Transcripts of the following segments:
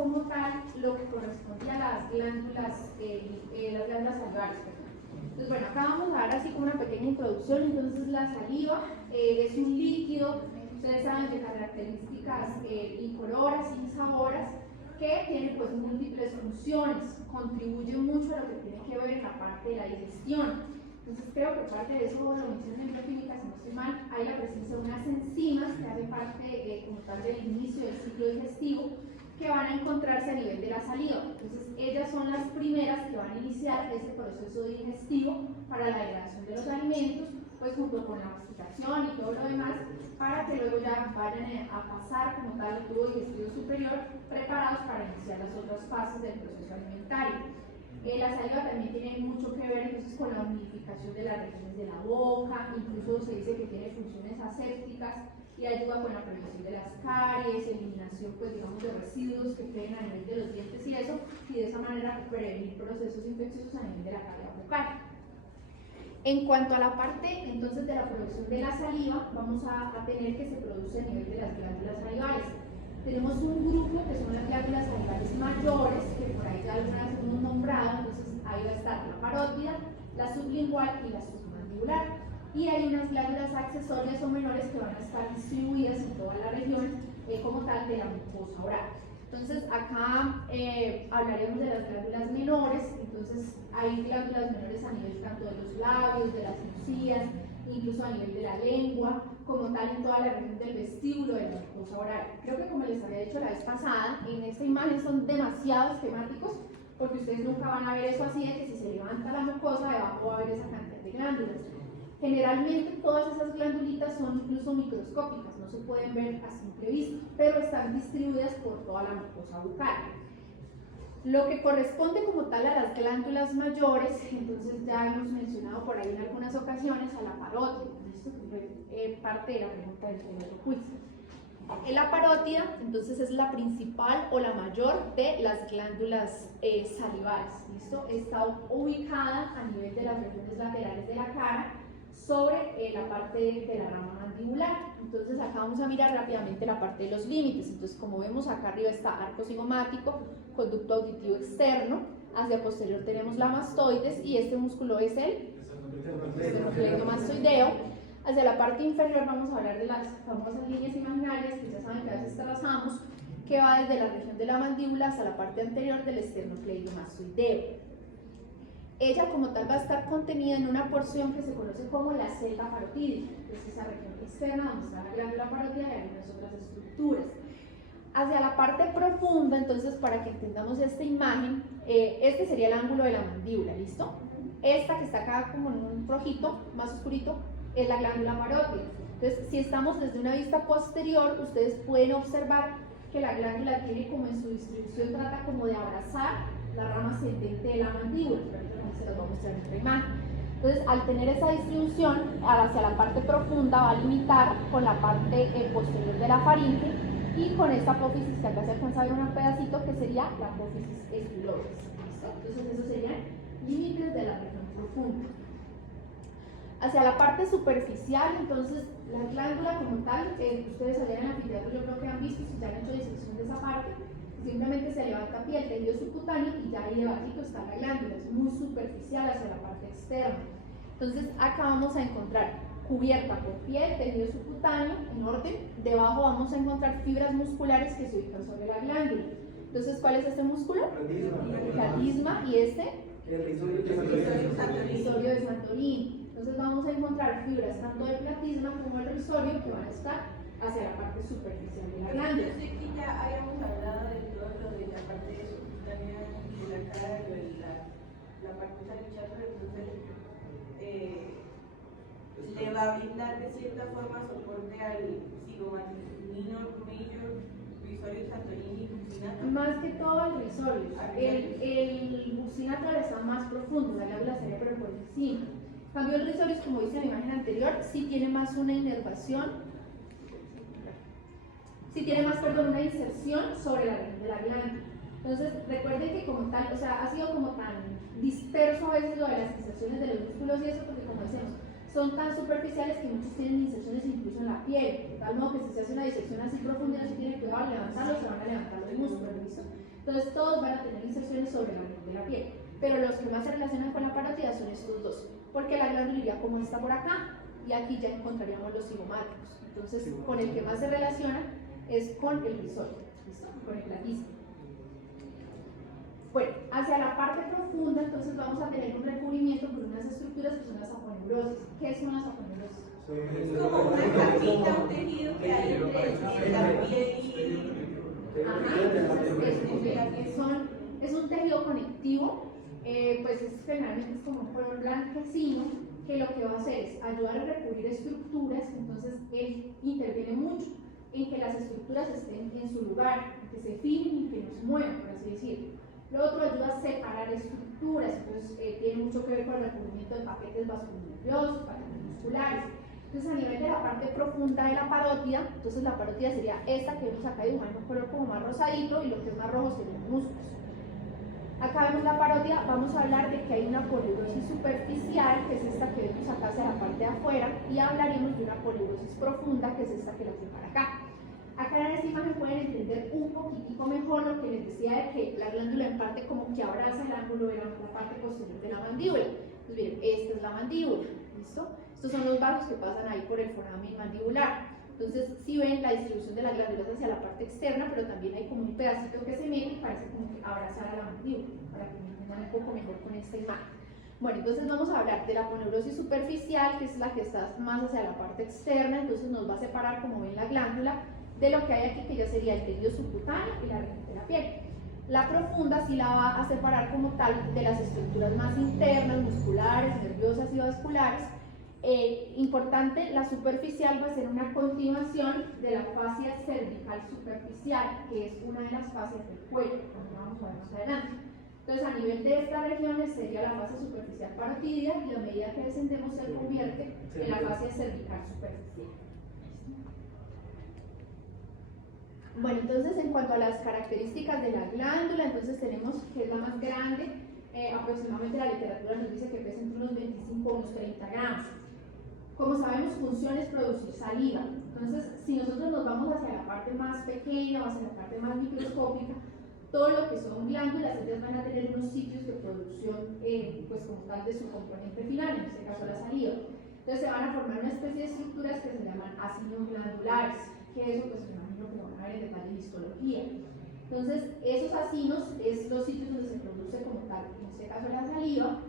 como tal lo que corresponde a las glándulas salivales. Entonces, bueno, acá vamos a dar así como una pequeña introducción. Entonces, la saliva es un líquido, ustedes saben, de características incoloras, insaboras, que tiene pues múltiples funciones, contribuye mucho a lo que tiene que ver en la parte de la digestión. Entonces creo que parte de eso, lo mencioné en bioquímica, si no estoy mal, hay la presencia de unas enzimas que hacen parte como tal del inicio del ciclo digestivo, que van a encontrarse a nivel de la saliva. Entonces ellas son las primeras que van a iniciar ese proceso digestivo para la degradación de los alimentos, pues junto con la masticación y todo lo demás, para que luego ya vayan a pasar como tal el tubo digestivo superior, preparados para iniciar las otras fases del proceso alimentario. La saliva también tiene mucho que ver entonces con la humidificación de las regiones de la boca, incluso se dice que tiene funciones asépticas y ayuda con la prevención de las caries, eliminación pues digamos de residuos que queden a nivel de los dientes y eso, y de esa manera prevenir procesos infecciosos a nivel de la cavidad bucal. En cuanto a la parte entonces de la producción de la saliva, vamos a tener que se produce a nivel de las glándulas salivales. Tenemos un grupo que son las glándulas salivales mayores, que por ahí ya algunas hemos nombrado, entonces ahí va a estar la parótida, la sublingual y la submandibular. Y hay unas glándulas accesorias o menores que van a estar distribuidas en toda la región como tal de la mucosa oral. Entonces acá hablaremos de las glándulas menores. Entonces hay glándulas menores a nivel tanto de los labios, de las encías, incluso a nivel de la lengua, como tal en toda la región del vestíbulo de la mucosa oral. Creo que como les había dicho la vez pasada, en esta imagen son demasiado esquemáticos porque ustedes nunca van a ver eso así de que si se levanta la mucosa debajo va a haber esa cantidad de glándulas. Generalmente todas esas glandulitas son incluso microscópicas, no se pueden ver a simple vista, pero están distribuidas por toda la mucosa bucal. Lo que corresponde como tal a las glándulas mayores, entonces ya hemos mencionado por ahí en algunas ocasiones a la parótida, esto fue parte de la pregunta del otro quiz. La parótida, entonces, es la principal o la mayor de las glándulas salivales, ¿listo? Está ubicada a nivel de las regiones laterales de la cara, sobre la parte de la rama mandibular. Entonces acá vamos a mirar rápidamente la parte de los límites. Entonces como vemos acá arriba está arco cigomático, conducto auditivo externo, hacia posterior tenemos la mastoides y este músculo es el esternocleidomastoideo. Hacia la parte inferior vamos a hablar de las famosas líneas imaginarias que ya saben que a veces trazamos, que va desde la región de la mandíbula hasta la parte anterior del esternocleidomastoideo. Ella como tal va a estar contenida en una porción que se conoce como la celda parotídica, que es esa región externa donde está la glándula parótida y algunas otras estructuras. Hacia la parte profunda, entonces para que entendamos esta imagen, este sería el ángulo de la mandíbula, ¿listo? Esta que está acá como en un rojito, más oscurito, es la glándula parótida. Entonces, si estamos desde una vista posterior, ustedes pueden observar que la glándula tiene como en su distribución, trata como de abrazar la rama ascendente de la mandíbula, se los voy a mostrar en otra imagen. Entonces, al tener esa distribución hacia la parte profunda, va a limitar con la parte posterior de la faringe y con esta apófisis que acá se alcanza a ver un pedacito que sería la apófisis espiloris. Entonces, esos serían límites de la región profunda. Hacia la parte superficial, entonces, la glándula como tal, ustedes allá en el anfiteatro yo creo que han visto, si ya han hecho disección de esa parte, simplemente se levanta piel, tejido subcutáneo y ya ahí debajito está la glándula, es muy superficial hacia la parte externa. Entonces acá vamos a encontrar cubierta por piel, tejido subcutáneo en orden, debajo vamos a encontrar fibras musculares que se ubican sobre la glándula. Entonces, ¿cuál es este músculo? El platysma y este el rizorio de Santorini. Entonces vamos a encontrar fibras tanto del platysma como el rizorio que van a estar hacia la parte superficial de la glándula. Yo sé que ya habíamos hablado de todo lo de la parte subcutánea de la cara, lo de la parte del chato, entonces le va a brindar de cierta forma soporte al cigomatinino, major, rizorio santorini y bucinato. Más que todo el rizorio. El bucinato está más profundo, la glándula estaría pero por encima. En cambio el rizorio, como dice en la imagen anterior, sí tiene más una inervación. Si tiene más, una inserción sobre la región de la glándula. Entonces, recuerden que como tal, o sea, ha sido como tan disperso a veces lo de las inserciones de los músculos y eso, porque como decimos, son tan superficiales que muchos tienen inserciones incluso en la piel, de tal modo que si se hace una disección así profunda, no se tiene cuidado al levantarlo, se van a levantar los músculos, ¿listo? Entonces todos van a tener inserciones sobre la región de la piel, pero los que más se relacionan con la parótida son estos dos, porque la glándula iría como está por acá, y aquí ya encontraríamos los cigomáticos. Entonces, con el que más se relaciona es con el rizoma, ¿listo? Con el platísimo. Bueno, hacia la parte profunda, entonces vamos a tener un recubrimiento con unas estructuras que son las aponeurosis. ¿Qué son las aponeurosis? Es como una capita, un tejido que hay entre la piel y... Ajá, entonces es un tejido conectivo, pues generalmente es como un color blanquecino, que lo que va a hacer es ayudar a recubrir estructuras. Entonces él interviene mucho en que las estructuras estén en su lugar, en que se fijen y que no se muevan, por así decirlo. Lo otro ayuda a separar estructuras, entonces tiene mucho que ver con el recubrimiento de paquetes vasculonerviosos, paquetes musculares. Entonces a nivel de la parte profunda de la parótida, entonces la parótida sería esta que vemos acá dibujada en un color como más rosadito, y lo que es más rojo serían músculos. Acá vemos la parótida. Vamos a hablar de que hay una poliurosis superficial, que es esta que vemos acá hacia la parte de afuera, y hablaremos de una poliurosis profunda, que es esta que la separa acá. Acá en esta imagen pueden entender un poquitico mejor lo que les decía de que la glándula en parte como que abraza el ángulo de la parte posterior de la mandíbula. Entonces miren, esta es la mandíbula, ¿listo? Estos son los vasos que pasan ahí por el foramen mandibular. Entonces, si ven la distribución de las glándulas hacia la parte externa, pero también hay como un pedacito que se mete y parece como que abrazar a la mandíbula, para que me entiendan un poco mejor con esta imagen. Bueno, entonces vamos a hablar de la aponeurosis superficial, que es la que está más hacia la parte externa. Entonces nos va a separar, como ven, la glándula de lo que hay aquí, que ya sería el tejido subcutáneo y la región de la piel. La profunda sí la va a separar como tal de las estructuras más internas, musculares, nerviosas y vasculares. Importante, la superficial va a ser una continuación de la fascia cervical superficial, que es una de las fascias del cuello, como vamos a ver más adelante. Entonces, a nivel de estas regiones sería la fascia superficial parotidia, y a medida que descendemos se convierte en la fascia cervical superficial. Bueno, entonces en cuanto a las características de la glándula, entonces tenemos que es la más grande, aproximadamente la literatura nos dice que pesa entre unos 25 o unos 30 gramos. Como sabemos, función es producir saliva. Entonces, si nosotros nos vamos hacia la parte más pequeña o hacia la parte más microscópica, todo lo que son glándulas, ellas van a tener unos sitios de producción, pues como tal, de su componente final, en este caso la saliva. Entonces se van a formar una especie de estructuras que se llaman acinos glandulares, que eso pues me imagino que van a ver en detalle en histología. Entonces esos acinos es los sitios donde se produce como tal, en este caso la saliva.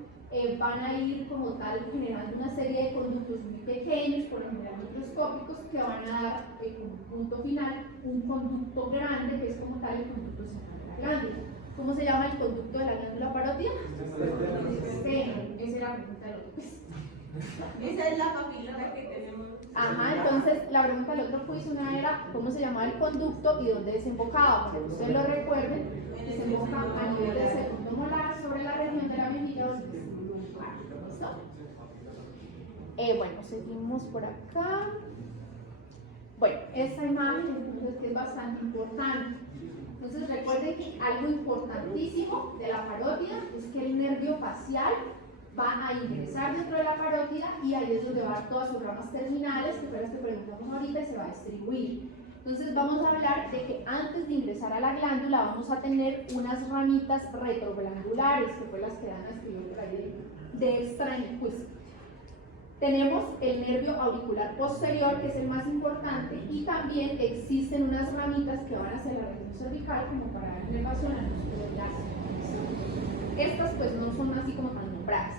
Van a ir como tal generando una serie de conductos muy pequeños, por lo general microscópicos, que van a dar como punto final un conducto grande, que es como tal el conducto central de la glándula. ¿Cómo se llama el conducto de la glándula parótida? Esa era la pregunta del otro quiz. Esa es la papilota que tenemos. Ajá, entonces la pregunta del otro quiz una era cómo se llamaba el conducto y dónde desembocaba. Para que ustedes lo recuerden, desemboca a nivel del segundo molar sobre la región de la mejilla. ¿Listo? Bueno, seguimos por acá. Bueno, esta imagen entonces que es bastante importante. Entonces recuerden que algo importantísimo de la parótida es que el nervio facial va a ingresar dentro de la parótida, y ahí es donde va a dar todas sus ramas terminales, que fueron las que preguntamos ahorita, y se va a distribuir. Entonces vamos a hablar de que antes de ingresar a la glándula vamos a tener unas ramitas retroglandulares, que fue las que dan a escribir por ahí de extra en el quiz. Tenemos el nervio auricular posterior, que es el más importante, y también existen unas ramitas que van hacia la región cervical como para dar elevación al músculo láser. Estas pues no son así como tan nombradas.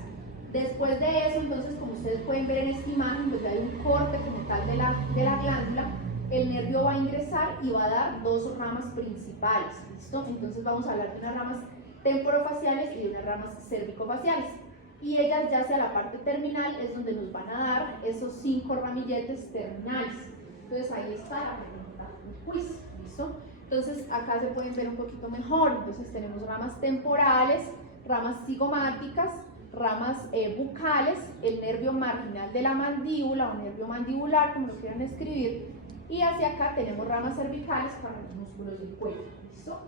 Después de eso, entonces, como ustedes pueden ver en esta imagen, pues ya hay un corte como tal de la glándula. El nervio va a ingresar y va a dar dos ramas principales, ¿listo? Entonces vamos a hablar de unas ramas temporofaciales y de unas ramas cervicofaciales. Y ellas ya hacia la parte terminal es donde nos van a dar esos 5 ramilletes terminales. Entonces ahí está la pregunta del quiz, ¿listo? Entonces acá se pueden ver un poquito mejor. Entonces tenemos ramas temporales, ramas cigomáticas, ramas bucales, el nervio marginal de la mandíbula o nervio mandibular, como lo quieran escribir, y hacia acá tenemos ramas cervicales para los músculos del cuello, ¿listo?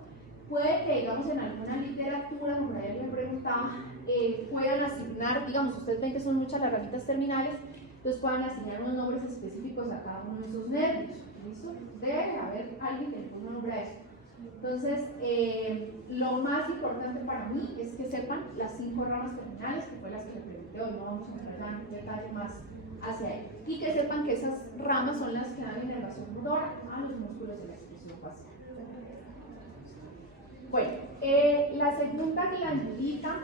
Puede que, digamos, en alguna literatura, como ahí alguien preguntaba, puedan asignar, digamos, ustedes ven que son muchas las ramitas terminales, entonces puedan asignar unos nombres específicos a cada uno de esos nervios, ¿listo? Debe haber alguien que le ponga nombre a eso. Entonces, lo más importante para mí es que sepan las 5 ramas terminales, que fue las que les pregunté hoy, no vamos a entrar en detalle más hacia ahí, y que sepan que esas ramas son las que dan inervación motora a los músculos de la expresión facial. Bueno, la segunda glandulita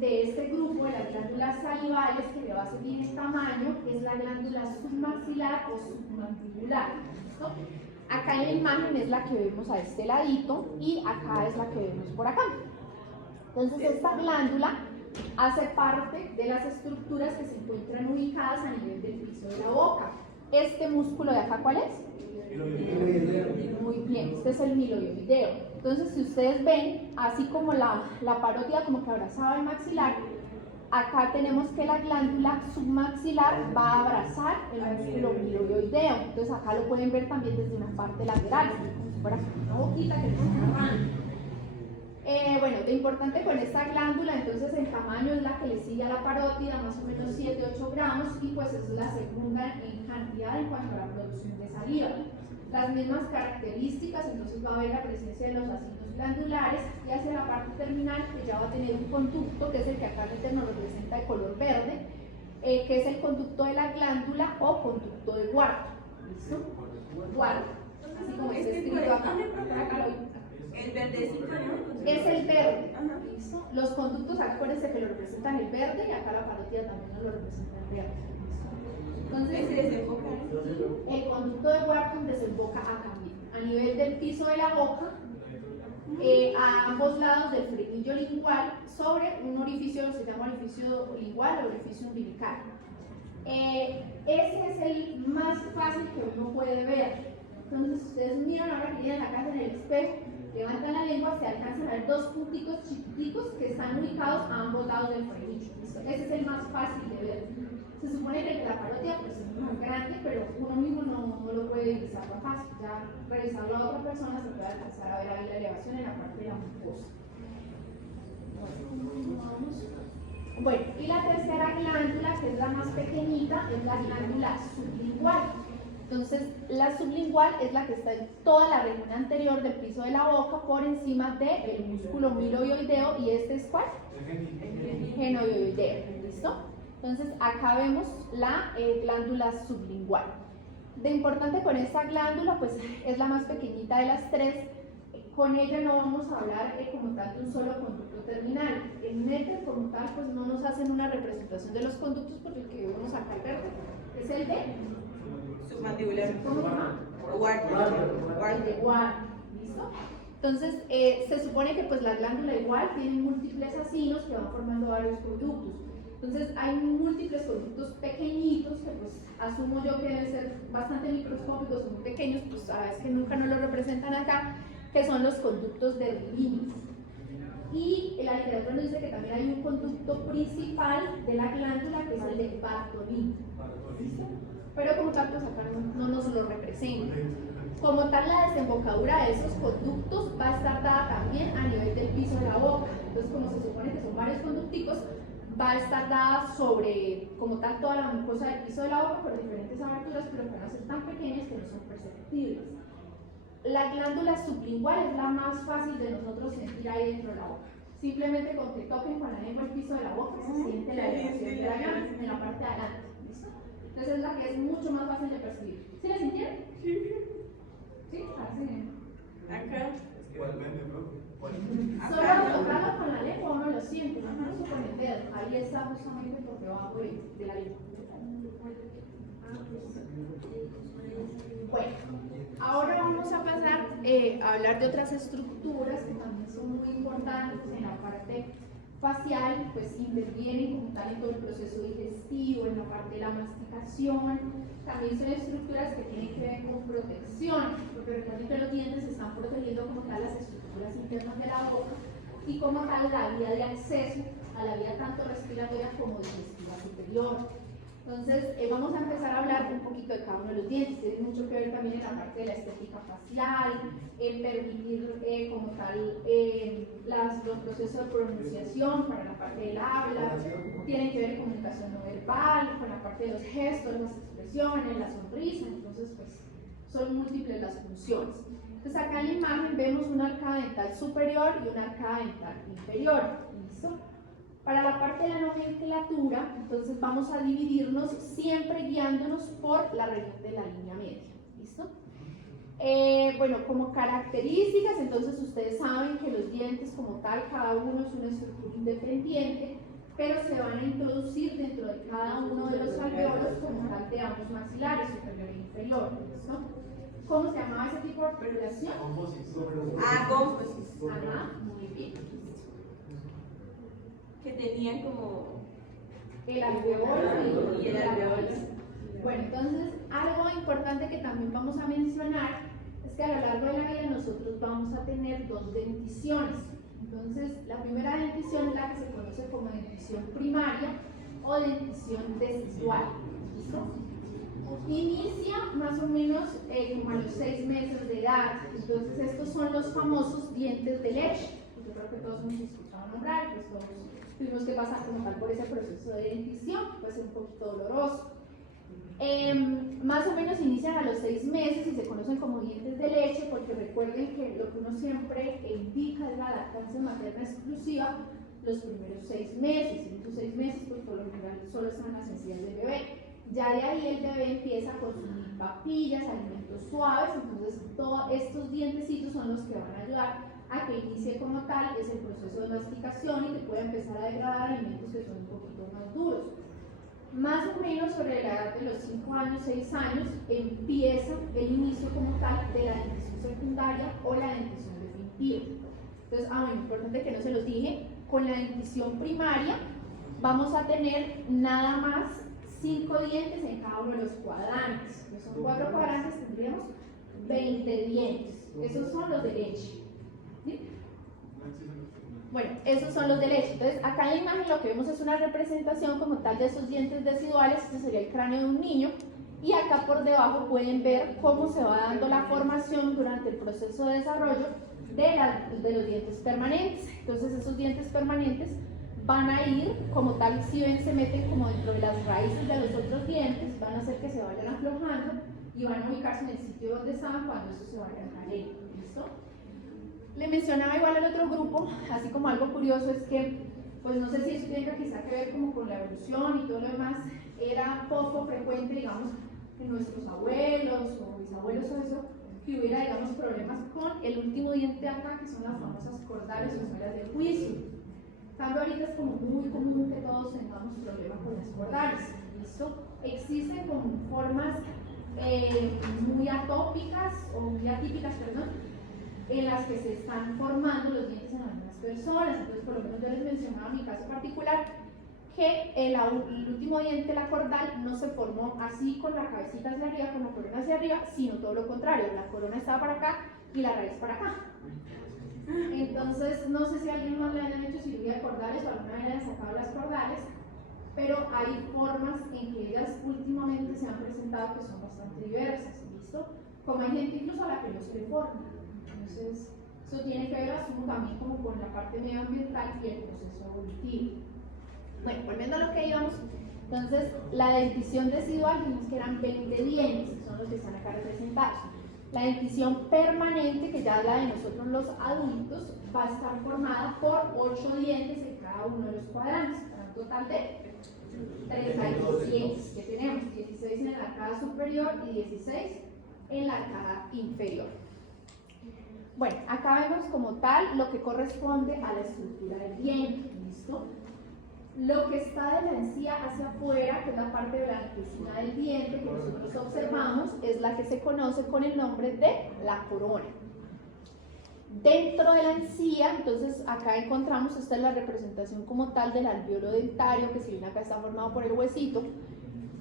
de este grupo de las glándulas salivales que le va a servir el tamaño es la glándula submaxilar o submandibular. ¿Listo? Acá en la imagen es la que vemos a este ladito y acá es la que vemos por acá. Entonces esta glándula hace parte de las estructuras que se encuentran ubicadas a nivel del piso de la boca. ¿Este músculo de acá cuál es? Muy bien, este es el miloioideo. Entonces si ustedes ven, así como la parótida como que abrazaba el maxilar, acá tenemos que la glándula submaxilar va a abrazar el músculo miloioideo. Entonces acá lo pueden ver también desde una parte lateral, como si fuera una boquita que nos está agarrando. Bueno, lo importante con esta glándula, entonces el tamaño es la que le sigue a la parótida, más o menos 7-8 gramos, y pues es la segunda en cantidad en cuanto a la producción de saliva. Las mismas características, entonces va a haber la presencia de los vacilos glandulares, y hacia la parte terminal que ya va a tener un conducto, que es el que acá nos representa de color verde, que es el conducto de la glándula o conducto de Ward. ¿Listo? Ward, así como está escrito acá. El verdecito, ¿no? Es el verde. ¿Listo? Los conductos, acuérdense que lo representan el verde y acá la parótida también nos lo representa el verde. Entonces, el conducto de Wharton desemboca acá mismo, a nivel del piso de la boca, a ambos lados del frenillo lingual, sobre un orificio, se llama orificio lingual o orificio umbilical. Ese es el más fácil que uno puede ver. Entonces, ustedes miran ahora que tienen la casa en el espejo, levantan la lengua, se alcanzan a ver 2 punticos chiquiticos que están ubicados a ambos lados del frenillo. Ese es el más fácil de ver. Se supone que la parótida pues, es más grande, pero uno mismo no lo puede divisar tan fácil. Ya revisando a otra persona se puede alcanzar a ver ahí la elevación en la parte de la mucosa. Bueno, y la tercera glándula, que es la más pequeñita, es la glándula sublingual. Entonces, la sublingual es la que está en toda la región anterior del piso de la boca, por encima del músculo miloioideo, y este es ¿cuál? Genoioideo. ¿Listo? Entonces, acá vemos la glándula sublingual. De importante con esta glándula, pues es la más pequeñita de las 3. Con ella no vamos a hablar como tal de un solo conducto terminal. En METRE como tal, pues no nos hacen una representación de los conductos, porque el que vemos acá al verde es el de submandibular. ¿Cómo se llama? El de Ward. ¿Listo? Entonces, se supone que pues la glándula igual tiene múltiples acinos que van formando varios conductos. Entonces, hay múltiples conductos pequeñitos que pues asumo yo que deben ser bastante microscópicos o muy pequeños, pues a veces que nunca nos lo representan acá, que son los conductos de Rivinis. Y la literatura nos dice que también hay un conducto principal de la glándula que es el de Bartolini. ¿Listo? Pero como tal, pues acá no nos lo representa. Como tal, la desembocadura de esos conductos va a estar dada también a nivel del piso de la boca. Entonces, como se supone que son varios conducticos, va a estar dada sobre, como tal, toda la mucosa del piso de la boca por diferentes aberturas, pero que van a ser tan pequeñas que no son perceptibles. La glándula sublingual es la más fácil de nosotros sentir ahí dentro de la boca. Simplemente con que toquen con la lengua el piso de la boca se siente la elevación de la glándula en la parte de adelante. ¿Listo? Entonces es la que es mucho más fácil de percibir. ¿Sí la sintieron? Sí. ¿Sí? Así bien. Acá. Solo tocarlo con la lengua uno lo siente, no incluso con el dedo. Ahí está justamente por debajo de la lengua. Bueno, ahora vamos a pasar a hablar de otras estructuras que también son muy importantes en la parte facial, pues intervienen como tal en todo el proceso digestivo, en la parte de la masticación. También son estructuras que tienen que ver con protección, porque recuerden que los dientes están protegiendo como tal las estructuras internas de la boca y como tal la vía de acceso a la vía tanto respiratoria como digestiva superior. Entonces, vamos a empezar a hablar un poquito de cada uno de los dientes. Tiene mucho que ver también en la parte de la estética facial, en permitir como tal los procesos de pronunciación para la parte del habla, tienen que ver en comunicación no verbal, con la parte de los gestos, las expresiones, la sonrisa. Entonces, pues, son múltiples las funciones. Entonces acá en la imagen vemos una arcada dental superior y una arcada dental inferior. ¿Listo? Para la parte de la nomenclatura, entonces vamos a dividirnos siempre guiándonos por la región de la línea media. ¿Listo? Bueno, como características, entonces ustedes saben que los dientes como tal, cada uno es una estructura independiente, pero se van a introducir dentro de cada uno de los alvéolos como tal de ambos maxilares, superior e inferior. ¿Listo? ¿Cómo se llamaba ese tipo de preparación? Composición. Ajá, muy bien. Que tenían como El alveolo y el alveolo. Bueno, entonces algo importante que también vamos a mencionar es que a lo largo de la vida nosotros vamos a tener dos denticiones. Entonces, la primera dentición es la que se conoce como dentición primaria o dentición decidual. ¿Listo? Inicia más o menos como a los 6 meses de edad. Entonces, estos son los famosos dientes de leche. Yo creo que todos hemos escuchado nombrar, pues todos tuvimos que pasar como tal por ese proceso de dentición, pues es un poquito doloroso. Más o menos inician a los 6 meses y se conocen como dientes de leche, porque recuerden que lo que uno siempre indica es la lactancia materna exclusiva los primeros 6 meses. En esos 6 meses, pues por lo general solo están las encías del bebé. Ya de ahí el bebé empieza a consumir papillas, alimentos suaves, entonces todos estos dientecitos son los que van a ayudar a que inicie como tal ese proceso de masticación y que pueda empezar a degradar alimentos que son un poquito más duros. Más o menos sobre la edad de los 5 años, 6 años, empieza el inicio como tal de la dentición secundaria o la dentición definitiva. Entonces, bueno, importante que no se los dije, con la dentición primaria vamos a tener nada más 5 dientes en cada uno de los cuadrantes. Que son 4 cuadrantes, tendríamos 20 dientes. Esos son los de leche. ¿Sí? Bueno, esos son los de leche. Entonces, acá en la imagen lo que vemos es una representación como tal de esos dientes deciduales. Este sería el cráneo de un niño. Y acá por debajo pueden ver cómo se va dando la formación durante el proceso de desarrollo de los dientes permanentes. Entonces, esos dientes permanentes van a ir como tal, si ven, se meten como dentro de las raíces de los otros dientes, van a hacer que se vayan aflojando y van a ubicarse en el sitio donde estaban cuando eso se vaya cayendo. ¿Listo? Le mencionaba igual al otro grupo, así como algo curioso es que, pues no sé si eso tiene quizá que ver como con la evolución y todo lo demás, era poco frecuente, digamos, en nuestros abuelos o bisabuelos o eso, que hubiera, digamos, problemas con el último diente acá, que son las famosas cordales o muelas del juicio. Cambio ahorita es como muy común que todos tengamos problemas con las cordales. ¿Listo? Existen como formas muy atópicas o muy atípicas, perdón, en las que se están formando los dientes en algunas personas. Entonces, por lo menos yo les mencionaba en mi caso particular que el último diente, la cordal, no se formó así con la cabecita hacia arriba, con la corona hacia arriba, sino todo lo contrario. La corona estaba para acá y la raíz para acá. Entonces, no sé si a alguien más le hayan hecho cirugía de cordales o alguna vez le hayan sacado las cordales, pero hay formas en que ellas últimamente se han presentado que son bastante diversas, ¿listo? Como hay gente incluso a la que no se le forma. Entonces, eso tiene que ver, asumo, también como con la parte medioambiental y el proceso evolutivo. Bueno, volviendo a lo que íbamos, entonces, la dentición decidual, vimos que eran 20 dientes, que son los que están acá representados. La dentición permanente, que ya es la de nosotros los adultos, va a estar formada por 8 dientes en cada uno de los cuadrantes, para un total de 32 dientes que tenemos, 16 en la arcada superior y 16 en la arcada inferior. Bueno, acá vemos como tal lo que corresponde a la estructura del diente, ¿listo? Lo que está de la encía hacia afuera, que es la parte blanquecina del diente que nosotros observamos, es la que se conoce con el nombre de la corona. Dentro de la encía, entonces acá encontramos, esta es la representación como tal del alvéolo dentario, que si bien acá está formado por el huesito,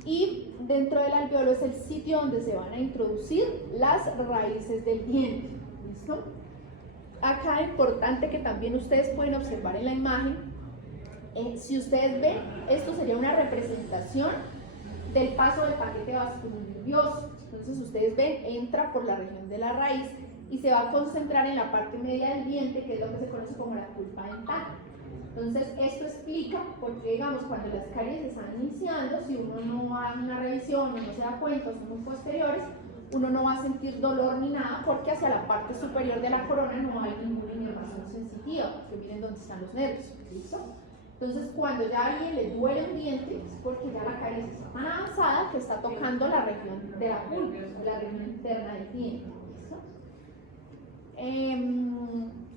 y dentro del alvéolo es el sitio donde se van a introducir las raíces del diente. ¿Listo? Acá es importante que también ustedes pueden observar en la imagen. Si ustedes ven, esto sería una representación del paso del paquete vasculonervioso. Entonces ustedes ven, entra por la región de la raíz y se va a concentrar en la parte media del diente, que es lo que se conoce como la pulpa dental. Entonces esto explica por qué, digamos, cuando las caries están iniciando, si uno no hace una revisión o no se da cuenta o son muy posteriores, uno no va a sentir dolor ni nada porque hacia la parte superior de la corona no hay ninguna inervación sensitiva, que miren dónde están los nervios, ¿listo? Entonces, cuando ya a alguien le duele un diente, es porque ya la caries está tan avanzada que está tocando la región de la pulpa, la región interna del diente, ¿listo?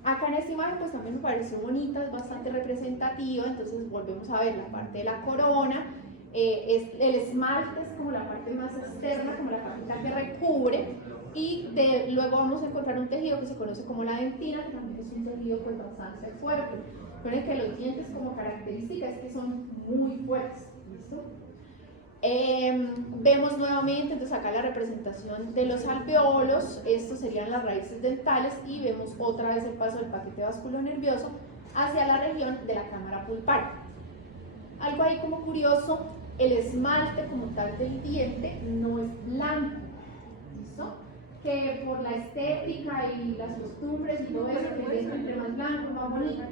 Acá en esta imagen pues también me pareció bonita, es bastante representativa, entonces volvemos a ver la parte de la corona, el esmalte es como la parte más externa, como la capita que recubre, y luego vamos a encontrar un tejido que se conoce como la dentina, que también es un tejido pues bastante fuerte. Recuerden que los dientes como característica es que son muy fuertes, ¿listo? Vemos nuevamente, entonces acá la representación de los alveolos, estos serían las raíces dentales, y vemos otra vez el paso del paquete vasculonervioso hacia la región de la cámara pulpar. Algo ahí como curioso, el esmalte como tal del diente no es blanco, ¿listo? Que por la estética y las costumbres y todo eso, que es entre más blanco, más bonito,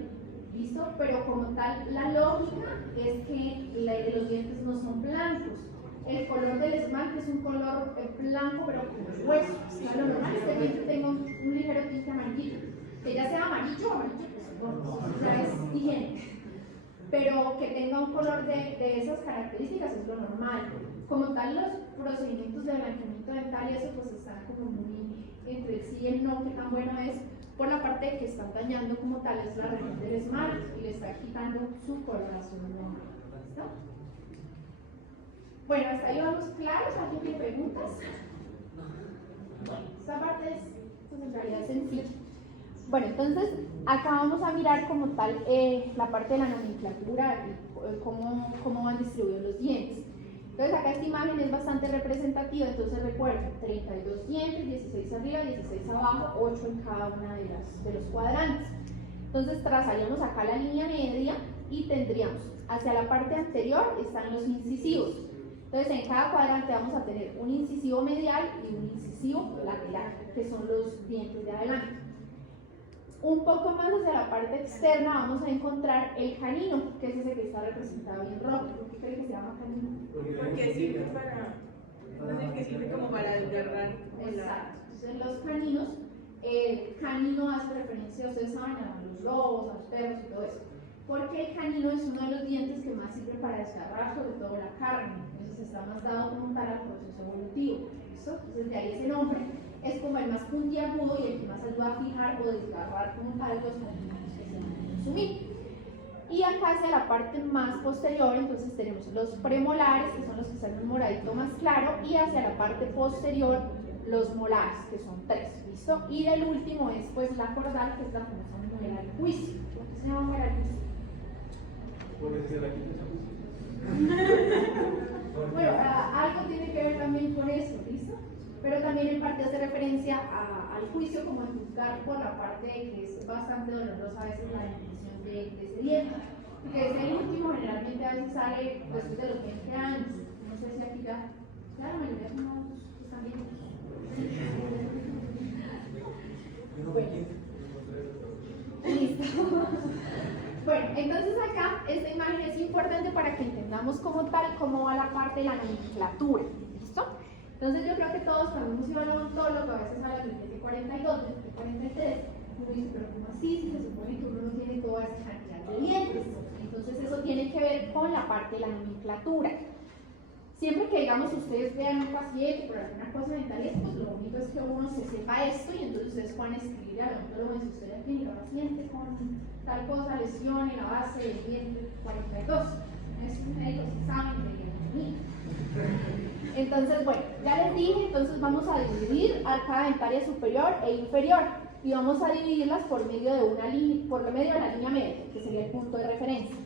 ¿listo? Pero como tal, la lógica es que los dientes no son blancos. El color del esmalte es un color blanco, pero como hueso. Lo normal es que el diente tenga un ligero tinte amarillo. Que ya sea amarillo, pues ya es higiénico. Pero que tenga un color de esas características es lo normal. Como tal, los procedimientos de blanqueamiento dental y eso pues están como muy entre el sí y el no, que tan bueno es, por la parte de que están dañando como tal es la región del esmalte y le está quitando su coloración normal. ¿Listo? Bueno, hasta ahí vamos claros. ¿Alguien tiene preguntas? Bueno, esta parte es pues, en realidad sencilla. Bueno, entonces acá vamos a mirar como tal la parte de la nomenclatura y cómo van distribuidos los dientes. Entonces acá esta imagen es bastante representativa, entonces recuerden, 32 dientes, 16 arriba, 16 abajo, 8 en cada una de los cuadrantes. Entonces trazaríamos acá la línea media y tendríamos hacia la parte anterior están los incisivos. Entonces en cada cuadrante vamos a tener un incisivo medial y un incisivo lateral, que son los dientes de adelante. Un poco más hacia la parte externa vamos a encontrar el canino, que es ese que está representado en rojo. ¿Por qué cree que se llama canino? Porque sirve para, no sé, que sirve como para desgarrar. Exacto. Entonces los caninos, canino hace referencia, ustedes saben, a los lobos, a los perros y todo eso. Porque el canino es uno de los dientes que más sirve para desgarrar sobre todo la carne. Entonces está más dado como tal al proceso evolutivo. ¿Listo? Entonces de ahí ese nombre. Es como el más puntiagudo y el que más ayuda a fijar o desgarrar como tal los alimentos que se van a consumir. Y acá hacia la parte más posterior, entonces tenemos los premolares, que son los que están en un moradito más claro, y hacia la parte posterior los molares, que son 3, ¿listo? Y del último es pues la cordal, que es la famosa muela del juicio. ¿Por qué se llama muela del juicio? Porque se la quita esa Bueno, algo tiene que ver también con eso, ¿listo? Pero también en parte hace referencia al juicio como a juzgar por la parte de que es bastante dolorosa a veces la definición de ese diente, que es el último, generalmente a veces sale después de los 20 años, no sé si aquí ya la mayoría son adultos, están bien. Bueno, listo. Bueno, entonces acá esta imagen es importante para que entendamos como tal cómo va la parte de la nomenclatura, ¿listo? Entonces yo creo que todos cuando hemos ido al odontólogo a veces hablan del TT 42, del TT 43, uno dice, pero ¿cómo así? Si se supone que uno no tiene toda esa cantidad de dientes. Entonces eso tiene que ver con la parte de la nomenclatura. Siempre que digamos ustedes vean un paciente por alguna cosa dental, pues lo bonito es que uno se sepa esto y entonces ustedes puedan escribir al odontólogo si usted tiene un paciente con tal cosa, lesión en la base del diente 42. Es un médico que sabe de anatomía. Entonces, bueno, ya les dije, entonces vamos a dividir arcada dentaria superior e inferior y vamos a dividirlas por medio de una línea, por medio de la línea media, que sería el punto de referencia.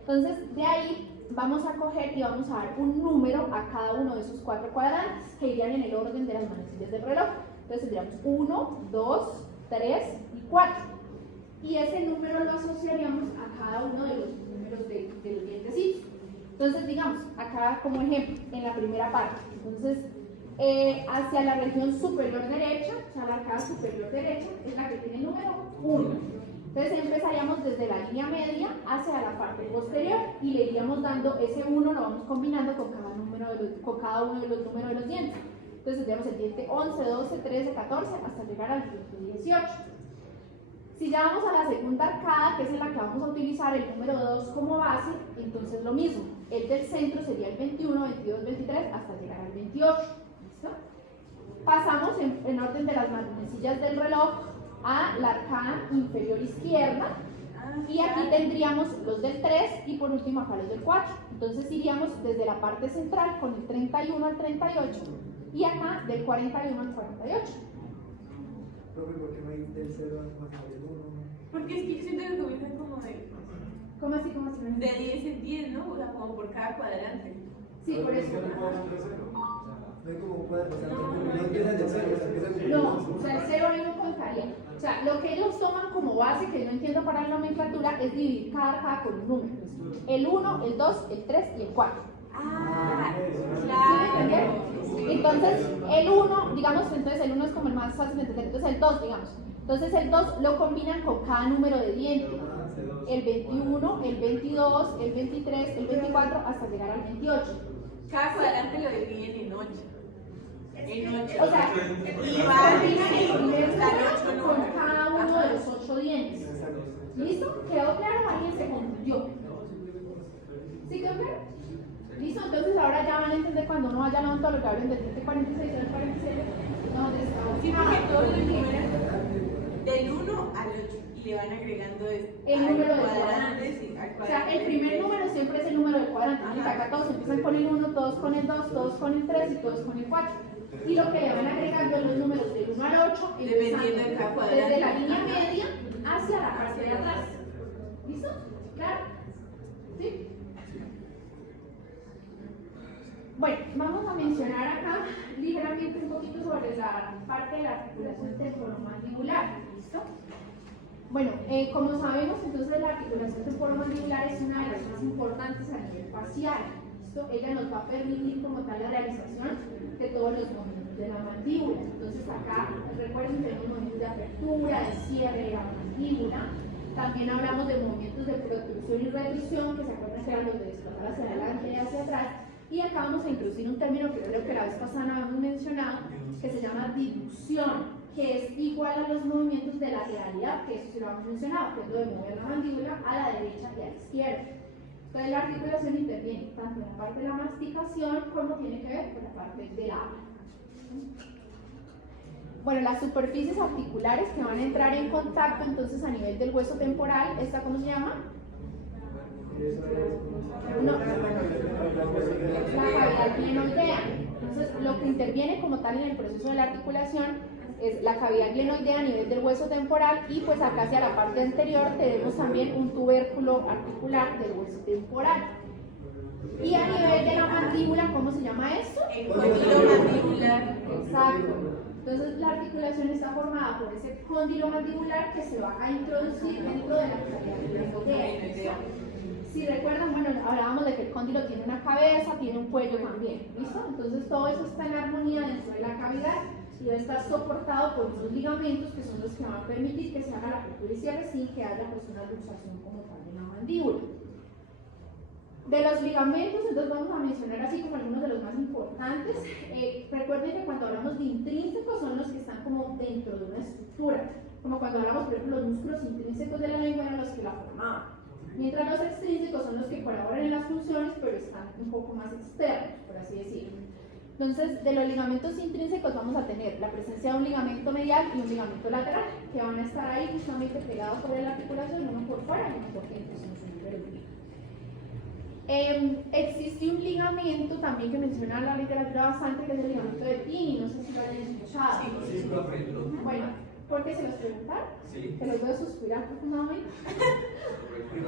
Entonces, de ahí vamos a coger y vamos a dar un número a cada uno de esos 4 cuadrantes que irían en el orden de las manecillas del reloj. Entonces tendríamos 1, 2, 3 y 4. Y ese número lo asociaríamos a cada uno de los números de los dientecitos. Entonces, digamos, acá como ejemplo, en la primera parte, entonces, hacia la región superior derecha, o sea, la arcada superior derecha es la que tiene el número 1. Entonces empezaríamos desde la línea media hacia la parte posterior y le iríamos dando ese 1, lo vamos combinando con cada uno de los números de los dientes. Entonces tendríamos el diente 11, 12, 13, 14 hasta llegar al diente 18. Si ya vamos a la segunda arcada, que es en la que vamos a utilizar el número 2 como base, entonces lo mismo. El del centro sería el 21, 22, 23 hasta llegar al 28. ¿Listo? Pasamos en orden de las manecillas del reloj a la arcada inferior izquierda. Y aquí tendríamos los del 3 y por último acá los del 4. Entonces iríamos desde la parte central con el 31 al 38 y acá del 41 al 48. Profe, ¿por qué no hay del 0 al 1? Porque es que yo siento que comienzan como de ¿Cómo así? ¿Cómo así? de 10 en 10, ¿no? O sea, como por cada cuadrante. Sí, por eso. No hay como un cuadro, o sea, no empiezan de 0, o sea, empiezan de No, o sea, el 0 ahí no contaría. O sea, lo que ellos toman como base, que no entiendo para la nomenclatura, es dividir cada arcada con un número. El 1, el 2, el 3 y el 4. Ah, ¿Sí me claro. entendieron? Entonces, el 1, digamos, entonces el 1 es como el más fácil de entender. Entonces, el 2, digamos. Entonces, el 2 lo combinan con cada número de diente. El 21, el 22, el 23, el 24, hasta llegar al 28. Cada cuadrante lo dividen en 8. En 8. O sea, y combinan van el primer hasta el número 8 con números. cada uno de los 8 dientes. ¿Listo? ¿Quedó claro? ¿Alguien se confundió? ¿Sí quedó claro? ¿Listo? Entonces ahora ya van a entender cuando uno vaya a la odontología hablen del diente 46 o del 47. No, Sí, porque todos los numeran del 1 al 8 y le van agregando el número de cuadrantes. cuadrantes. Al O sea, el primer número siempre es el número de cuadrantes. Ajá. Acá todos empiezan con el 1, todos con el 2, todos con el 3 y todos con el 4. Y lo que le van agregando es los números del 1 al 8, Dependiendo de cada cuadrante. desde la línea media hacia la parte de atrás. ¿Listo? ¿Claro? ¿Sí? Bueno, vamos a mencionar acá ligeramente un poquito sobre la parte de la articulación temporomandibular. ¿Listo? Bueno, como sabemos, entonces la articulación temporomandibular es una de las más importantes a nivel facial. ¿Listo? Ella nos va a permitir como tal la realización de todos los movimientos de la mandíbula. Entonces acá, recuerden, tenemos movimientos de apertura, de cierre de la mandíbula. También hablamos de movimientos de protrusión y retrusión, que se acuerdan que eran los de desplazar hacia adelante y hacia atrás. Y acá vamos a introducir un término que creo que la vez pasada no habíamos mencionado, que se llama diducción, que es igual a los movimientos de lateralidad, que eso sí lo hemos mencionado, que es lo de mover la mandíbula a la derecha y a la izquierda. Entonces la articulación interviene tanto en la parte de la masticación como tiene que ver con la parte del habla. Bueno, las superficies articulares que van a entrar en contacto entonces a nivel del hueso temporal, ¿esta cómo se llama? No, la cavidad glenoidea. Entonces, lo que interviene como tal en el proceso de la articulación es la cavidad glenoidea a nivel del hueso temporal y pues acá hacia la parte anterior tenemos también un tubérculo articular del hueso temporal. Y a nivel de la mandíbula, ¿cómo se llama esto? El cóndilo mandibular. Exacto. Entonces la articulación está formada por ese cóndilo mandibular que se va a introducir dentro de la cavidad glenoidea. Si recuerdan, bueno, hablábamos de que el cóndilo tiene una cabeza, tiene un cuello también, ¿listo? Entonces todo eso está en armonía dentro de la cavidad y va a estar soportado por unos ligamentos que son los que van a permitir que se haga la apertura y cierre sin que haya pues una luxación como tal en la mandíbula. De los ligamentos, entonces vamos a mencionar así como algunos de los más importantes. Recuerden que cuando hablamos de intrínsecos son los que están como dentro de una estructura, como cuando hablamos, por ejemplo, los músculos intrínsecos de la lengua eran los que la formaban. Mientras los extrínsecos son los que colaboran en las funciones, pero están un poco más externos, por así decirlo. Entonces, de los ligamentos intrínsecos vamos a tener la presencia de un ligamento medial y un ligamento lateral, que van a estar ahí justamente pegados sobre la articulación, uno por fuera y uno por dentro. Existe un ligamento también que menciona la literatura bastante, que es el ligamento de Tini, no sé si lo hayan escuchado. Sí, profe. Bueno, ¿por qué se los preguntaron? Sí. Que los veo suspirar profundamente.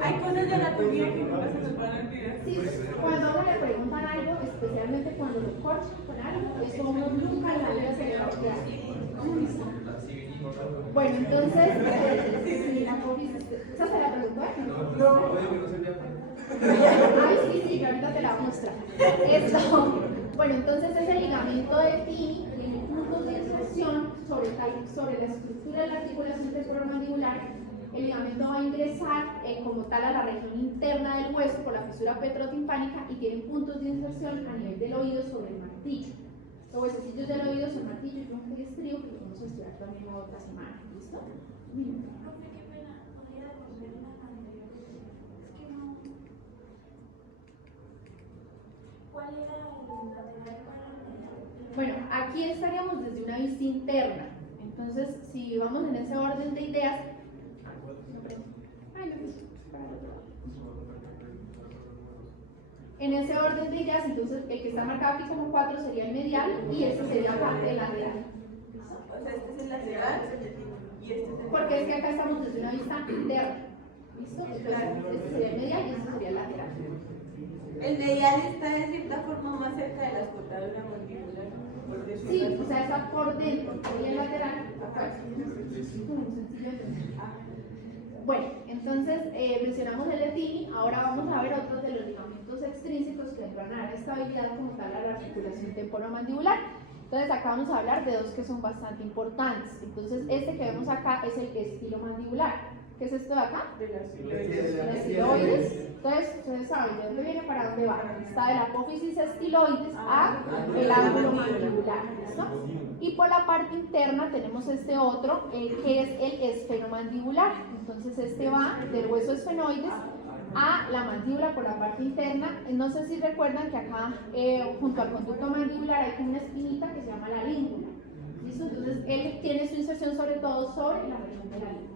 Hay cosas de anatomía que nunca se nos van a olvidar. Sí, cuando a uno le preguntan algo, especialmente cuando lo corchan con algo, eso uno nunca en la vida se le va a olvidar. Bueno, entonces, sí, la COVID, ¿esa se la preguntó? Ay, sí, sí, que ahorita te la voy a mostrar. Esto, bueno, entonces ese ligamento de Tini tiene puntos de inserción sobre la estructura de la articulación temporomandibular. El ligamento va a ingresar como tal a la región interna del hueso por la fisura petrotimpánica y tiene puntos de inserción a nivel del oído sobre el martillo. Los huesecillos del oído son martillo, yunque y estrío, que los vamos a estudiar también la otra semana. ¿Listo? Profe, qué pena, podría devolver una anterior. Es que no. ¿Cuál era el lateral para el medial? Bueno, aquí estaríamos desde una vista interna. Entonces, si vamos en ese orden de ideas. Ay, no, pues, para el otro lado. En ese orden de ideas, entonces el que está marcado aquí como 4 sería el medial y este sería parte del lateral. O sea, este es el lateral y este es el. Porque es que acá estamos desde una vista interna. ¿Listo? Entonces, este sería el medial y este sería el lateral. El medial está de cierta forma más cerca de la escotadura mandibular. por decirlo Sí, así. o sea, está por dentro y el lateral acá. Bueno, entonces mencionamos el de Tini, ahora vamos a ver otros de los ligamentos extrínsecos que van a dar estabilidad como tal a la articulación temporomandibular. Entonces acá vamos a hablar de dos que son bastante importantes. Entonces este que vemos acá es el estilomandibular. ¿Qué es esto de acá? El estiloides. Entonces, ustedes saben de dónde viene, para dónde va. Está de la apófisis estiloides a el ángulo mandibular. ¿Listo? Y por la parte interna tenemos este otro, que es el esfenomandibular. Entonces este va del hueso esfenoides a la mandíbula por la parte interna. No sé si recuerdan que acá, junto al conducto mandibular, hay como una espinita que se llama la língula. ¿Listo? Entonces él tiene su inserción sobre todo sobre la región de la língula.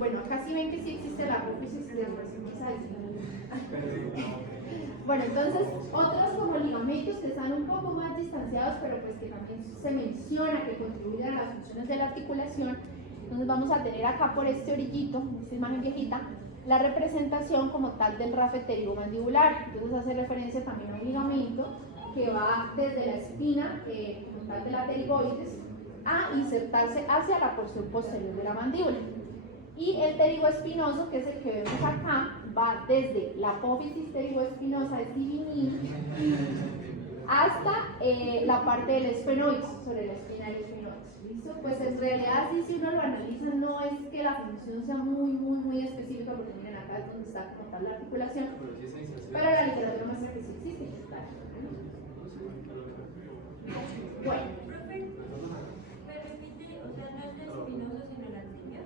Bueno, acá sí ven que sí existe la apófisis de la Bueno, entonces, otros como ligamentos que están un poco más distanciados, pero pues que también se menciona que contribuyen a las funciones de la articulación. Entonces vamos a tener acá por este orillito, esta imagen viejita, la representación como tal del rafe pterigomandibular. Entonces hace referencia también a un ligamento que va desde la espina, como tal de la pterigoides, a insertarse hacia la porción posterior de la mandíbula. Y el pterigoespinoso, que es el que vemos acá, va desde la apófisis pterigoespinosa, es divinil, hasta la parte del esfenoides, sobre la espina del esfenoides. ¿Listo? Pues en realidad, sí, si uno lo analiza, no es que la función sea muy específica, porque miren acá es donde está como tal la articulación, pero la literatura muestra que sí existe. Bueno. Profe, me repite, o sea, no es el espinoso, sino la tibia.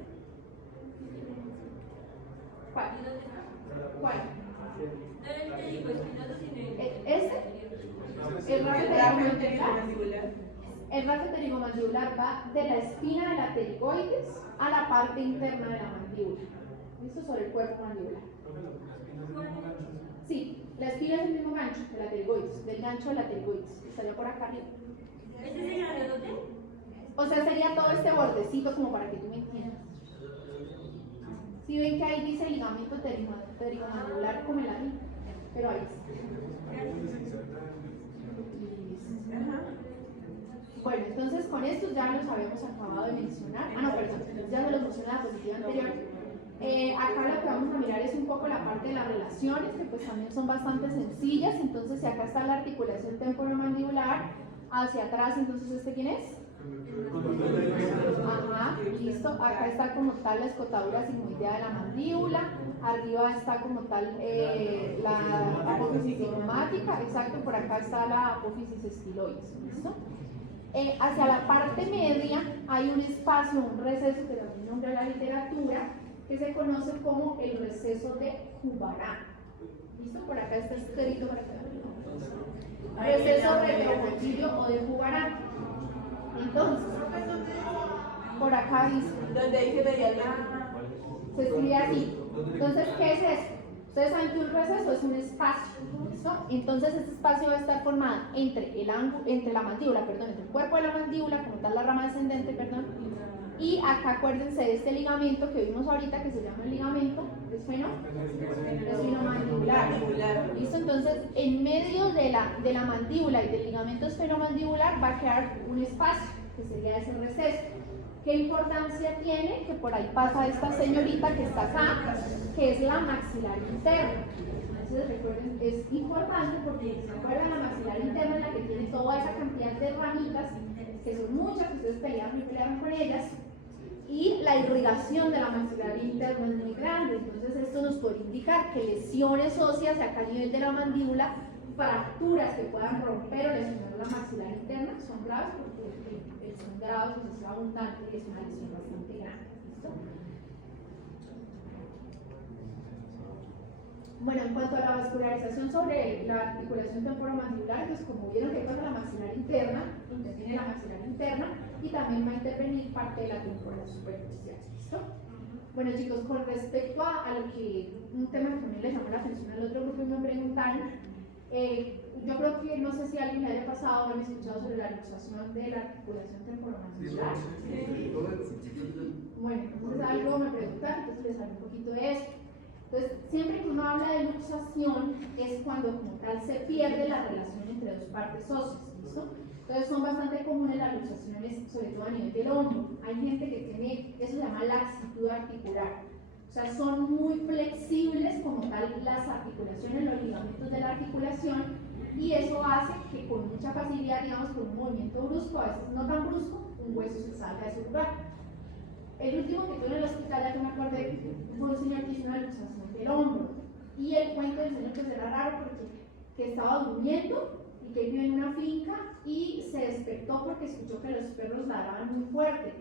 ¿Cuál? ¿Y dónde está? ¿Cuál? No era el pterigoespinoso, sino el. ¿Este? El rafe El pterigomandibular. El rafe pterigomandibular va de la espina de la pterigoides a la parte interna de la mandíbula. ¿Listo? Sobre el cuerpo mandibular. Sí, la espina es el mismo gancho de la pterigoides, del gancho de la pterigoides. Estaría por acá arriba. ¿Ese es el grandote? O sea, sería todo este bordecito como para que tú me entiendas. Si ven que ahí dice ligamento pterigomandibular como el ladrillo, pero ahí está. Bueno, entonces con estos ya los habíamos acabado de mencionar. Ah, no, perdón, ya se los mencioné en la diapositiva anterior. Acá lo que vamos a mirar es un poco la parte de las relaciones, que pues también son bastante sencillas. Entonces, si acá está la articulación temporomandibular, hacia atrás, entonces ¿este quién es? Ajá, listo. Acá está como tal la escotadura sigmoidea de la mandíbula. Arriba está como tal la apófisis cigomática. Exacto, por acá está la apófisis estiloides. ¿Listo? Hacia la parte media hay un espacio, un receso que también nombra la literatura, que se conoce como el receso de Jubarán. ¿Listo? Por acá está escrito para que receso retrocotilio o de Jubarán. Entonces, por acá dice, Donde dice medial. se escribe así. Entonces, ¿qué es esto? Ustedes saben que un receso es un espacio, ¿listo? Entonces, este espacio va a estar formado entre la mandíbula, perdón, entre el cuerpo de la mandíbula, como tal la rama descendente, perdón, y acá acuérdense de este ligamento que vimos ahorita, que se llama el ligamento esfenomandibular. ¿Listo? Entonces, en medio de la mandíbula y del ligamento esfenomandibular va a quedar un espacio, que sería ese receso. ¿Qué importancia tiene? Que por ahí pasa esta señorita que está acá, que es la maxilar interna. Entonces recuerden, es importante porque se acuerdan la maxilar interna, la que tiene toda esa cantidad de ramitas, que son muchas, que ustedes pelearon con ellas, y la irrigación de la maxilar interna es muy grande. Entonces esto nos puede indicar que lesiones óseas acá a nivel de la mandíbula fracturas que puedan romper o lesionar la maxilar interna son graves porque el sangrado, si es abundante, es una lesión bastante grande. ¿Listo? Bueno, en cuanto a la vascularización sobre la articulación temporomandibular, pues como vieron que pasa la maxilar interna, interviene la maxilar interna y también va a intervenir parte de la temporal superficial. ¿Listo? Bueno chicos, con respecto a lo que un tema que también les llamó la atención al otro grupo y me preguntaron, yo creo que no sé si a alguien le haya pasado o han escuchado sobre la luxación de la articulación temporomandibular. Bueno, entonces algo me preguntaron, entonces les hablé un poquito de eso. Entonces, siempre que uno habla de luxación es cuando como tal se pierde la relación entre dos partes óseas, ¿listo? Entonces son bastante comunes las luxaciones, sobre todo a nivel del hombro. Hay gente que tiene, eso se llama laxitud articular. O sea, son muy flexibles como tal las articulaciones, los ligamentos de la articulación, y eso hace que con mucha facilidad, digamos, con un movimiento brusco, a veces no tan brusco, un hueso se salga de su lugar. El último que tuve en el hospital, ya que me acordé, fue un señor que hizo una luxación del hombro. Y el cuento del señor pues era raro porque que estaba durmiendo y que vive en una finca y se despertó porque escuchó que los perros ladraban muy fuerte.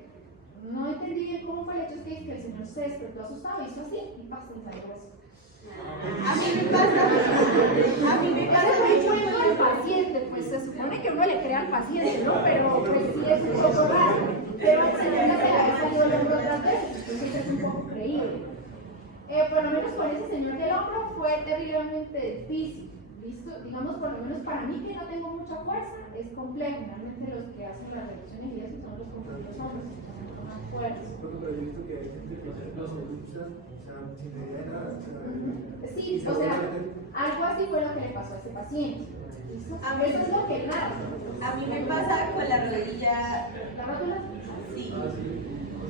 No entendí bien cómo fue el hecho, es que el señor se despertó asustado, hizo así y pasó y salió eso. A mí me pasa muy bueno al paciente, pues se supone que uno le crea al paciente, ¿no? Pero pues sí es un poco raro. Pero el señor ya se le había salido el hombro otras veces, entonces es un poco creíble. Por lo menos con ese señor del hombro fue terriblemente difícil. ¿Listo? Digamos, por lo menos para mí que no tengo mucha fuerza, es complejo. Realmente los que hacen las reducciones y eso son los compañeros hombres, que están más fuertes. Pero yo he visto que hay gente que los conductas, o sea, sin idea de nada. Sí, o sea, algo así fue lo que le pasó a ese paciente. ¿Listo? A veces es lo que nada. A mí me pasa con la rodilla. ¿La rótula? Sí.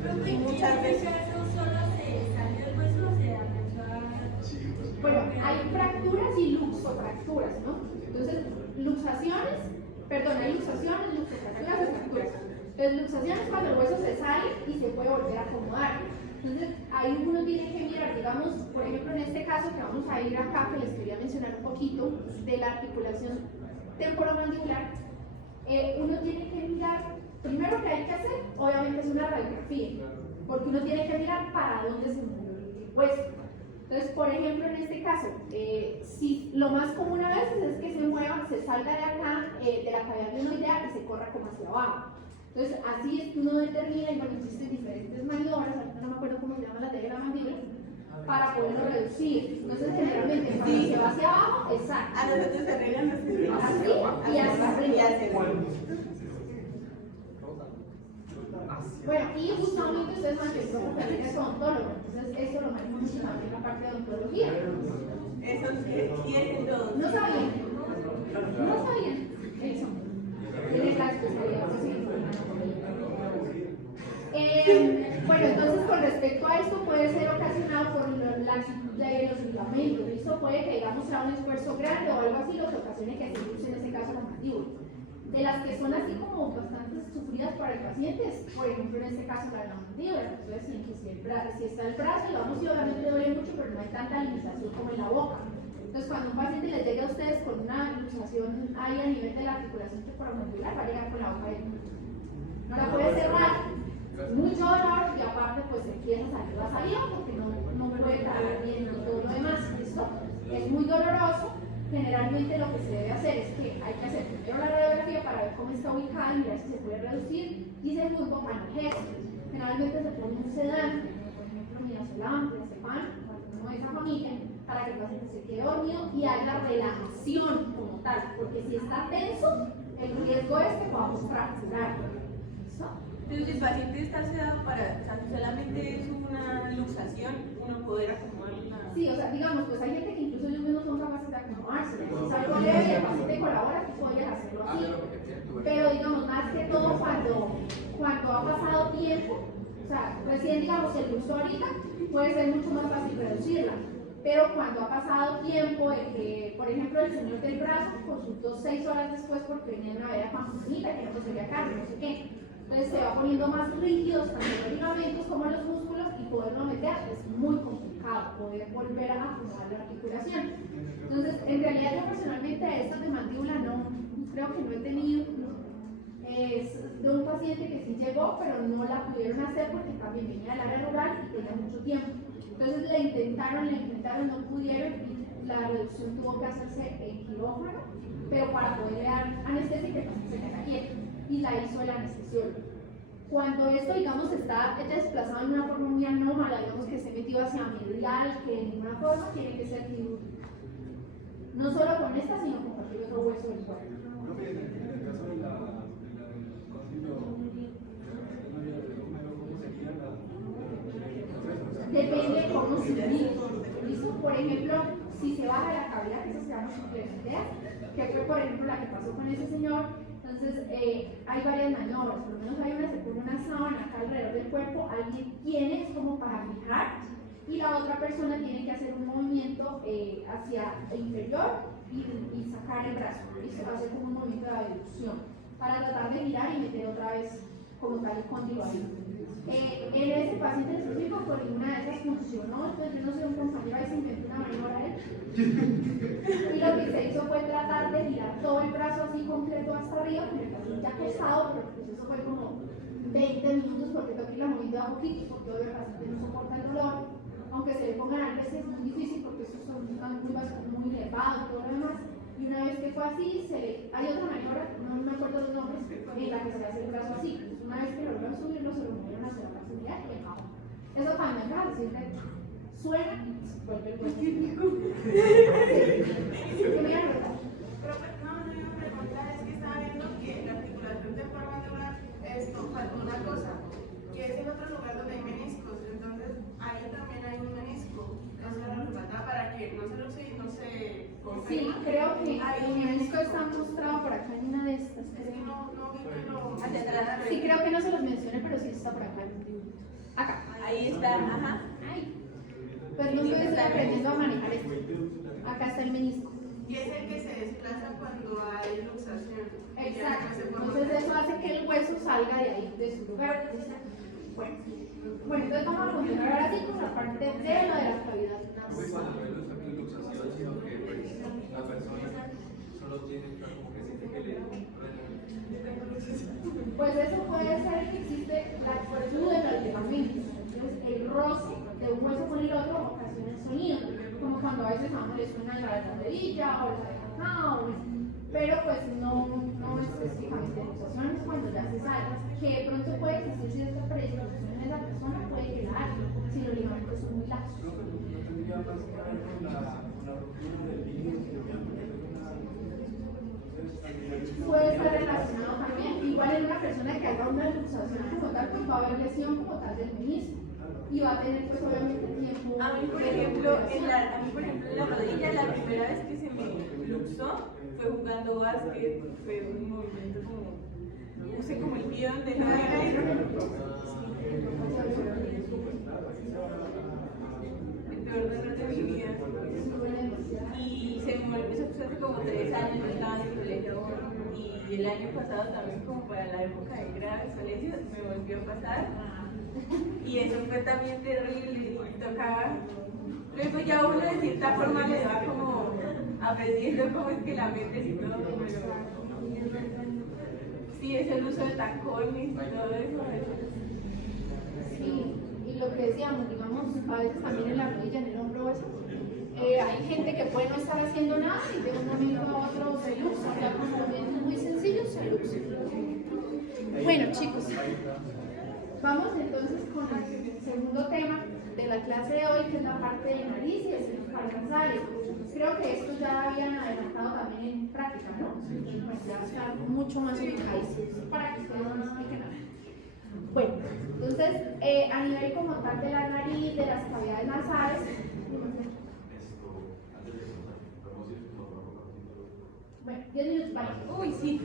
Profe, Muchas veces. ¿eso solo se salió el hueso o se alcanzó a...? Bueno, hay fracturas y luxofracturas, ¿no? Entonces, luxaciones, perdón, hay luxaciones, luxofracturas y fracturas. Entonces, luxación es cuando el hueso se sale y se puede volver a acomodar. Entonces, ahí uno tiene que mirar, digamos, por ejemplo, en este caso que vamos a ir acá, que les quería mencionar un poquito de la articulación temporomandibular, uno tiene que mirar, primero que hay que hacer, obviamente es una radiografía, porque uno tiene que mirar para dónde se movió el hueso. Entonces, por ejemplo, en este caso, si lo más común a veces es que se mueva, se salga de acá, de la cavidad glenoidea y se corra como hacia abajo. Entonces, así es que uno determina, y bueno, existen diferentes maniobras, ahorita no me acuerdo cómo se llama la de la mandíbula, para poderlo reducir. Entonces, generalmente, cuando se va hacia abajo, exacto. A nosotros se arreglan los Así y hacia arriba. Bueno, y justamente ustedes saben que el grupo también es odontólogo, entonces esto lo maneja mucho también la parte de odontología. Eso tienen todos. No sabían, no sabían eso. Tienes la especialidad bueno, entonces con respecto a esto puede ser ocasionado por la laxitud de los ligamentos. Esto puede que digamos sea un esfuerzo grande o algo así, lo que ocasione que se luce en este caso la mandíbula. De las que son así como bastante sufridas para el paciente, es, por ejemplo en este caso la de la mandíbula. Entonces si está el brazo, digamos, sí, obviamente duele mucho, pero no hay tanta limitación como en la boca. Entonces cuando un paciente les llegue a ustedes con una luxación ahí a nivel de la articulación temporomandibular, va a llegar con la boca de no la puede cerrar, mucho dolor y aparte pues empieza a salir la saliva porque no puede tragar bien y todo lo demás. ¿Listo? Es muy doloroso. Generalmente lo que se debe hacer es que hay que hacer primero la radiografía para ver cómo está ubicada y ver si se puede reducir, y segundo, analgésicos. Generalmente se pone un sedante, como por ejemplo midazolam, diazepam, alguno de esa familia, para que el paciente se quede dormido y haya relajación como tal, porque si está tenso, el riesgo es que podamos fracturar. ¿Listo? Entonces, el paciente está sedado para, o sea, solamente es una luxación, uno poder acomodar una. Sí, o sea, digamos, pues hay gente que incluso ellos mismos son capaces de acomodarse. Si es algo leve y el paciente colabora, tú podrías hacerlo así. Pero digamos, más que todo cuando ha pasado tiempo, o sea, recién digamos el uso ahorita, puede ser mucho más fácil reducirla. Pero cuando ha pasado tiempo de que, por ejemplo, el señor del brazo consultó 6 horas después porque venía de una vera panflonita que no se quería carne, no sé qué. Entonces se va poniendo más rígidos tanto los ligamentos como los músculos y poderlo meter es muy complicado. complicado poder volver a acomodar la articulación. Entonces, en realidad yo personalmente estas de mandíbula no, creo que no he tenido, es de un paciente que sí llegó, pero no la pudieron hacer porque también venía del área rural y tenía mucho tiempo. Entonces le intentaron, no pudieron y la reducción tuvo que hacerse en quirófano, pero para poder dar anestesia y que el paciente se quedara quieto, y la hizo el anestesiólogo. Cuando esto, digamos, está desplazado de una forma muy anómala, digamos que esté metido hacia medial, que de ninguna forma tiene que ser quirúrgico. No solo con esta, sino con cualquier otro hueso del cuerpo. En el caso de la depende cómo se mide. ¿Listo? Por ejemplo, si se baja la cavidad, que eso se llama suplexión, que fue por ejemplo la que pasó con ese señor, entonces hay varias maniobras, por lo menos hay una, se pone una sábana acá alrededor del cuerpo, alguien tiene, es como para fijar, y la otra persona tiene que hacer un movimiento hacia el inferior y sacar el brazo, ¿listo? Hacer como un movimiento de abducción, para tratar de girar y meter otra vez como tal el cóndilo ahí. En ese paciente específico, por ninguna de esas funcionó, entonces yo no soy un compañero, ahí se inventó una maniobra él. Y lo que se hizo fue tratar de girar todo el brazo así completo hasta arriba, con el paciente acostado, pero pues eso fue como 20 minutos porque tengo que irla moviendo a poquito, porque hoy el paciente no soporta el dolor, aunque se le pongan a veces es muy difícil porque esos son curvas muy elevados y todo lo demás. Y una vez que fue así, hay otra maniobra, no me acuerdo los nombres, en la que se hace el brazo así. Pues una vez que lograron subirlo, se lo movieron hacia la brasilidad y abajo. Eso cuando entra el paciente suena y vuelve el cuerpo. ¿Qué me iban a preguntar? No, no iba a preguntar, es que estaba viendo que la articulación temporal esto falta una cosa, que es el otro lugar donde hay meniscos, entonces ahí también hay un menisco. Eso era lo que faltaba para que no se lo sé, no se Sí, creo que el menisco está mostrado por acá en una de estas. Es que no vi que lo... Hacia atrás. Sí, creo que no se los mencioné, pero sí está por acá. Acá. Ahí está, ajá. Ay. Pues no estoy aprendiendo a manejar esto. Acá está el menisco. Y es el que se desplaza cuando hay luxación. Exacto. Entonces eso hace que el hueso salga de ahí, de su lugar. Bueno, entonces vamos a continuar ahora sí con la parte de lo de la cavidad nasal. sino que pues, la persona solo tiene como que siente que le Pues eso puede ser que existe por eso de los ligamentos. Entonces el roce de un hueso con el otro ocasiona el sonido, como cuando a veces a uno le suena la de la rodilla o la de acá, pero pues no específicamente en ocasiones cuando ya se sale, que de pronto puede existir cierta predisposición en esa persona, puede que la haya, si los ligamentos son muy laxos. Puede estar relacionado también, igual en una persona que haga una luxación como tal, pues va a haber lesión como tal del menisco y va a tener pues obviamente tiempo. A mí, por ejemplo, en la rodilla, la primera vez que se me luxó fue jugando básquet, fue un movimiento como, puse como el pie donde no era el peor dolor de mi vida. Y se me volvió, eso fue hace como 3 años, yo estaba en el colegio y el año pasado también como para la época de graves colegios me volvió a pasar y eso fue también terrible y tocaba, luego ya uno de cierta forma le va como aprendiendo cómo es que la mente y todo, pero sí es el uso de tacones y todo eso. Sí, y lo que decíamos, digamos, a veces también en la rodilla, en el hombro, eso. Hay gente que puede no estar haciendo nada y de un momento a otro se luxa, ya con movimientos muy sencillos se luxa. Bueno, chicos, vamos entonces con el segundo tema de la clase de hoy, que es la parte de nariz y de senos paranasales. Creo que esto ya habían adelantado también en práctica, ¿no? Pues ya está mucho más ubicado para que ustedes no expliquen nada. Bueno, entonces, a nivel como tal de la nariz, de las cavidades nasales, bueno, 10 minutos, vale. Uy, sí.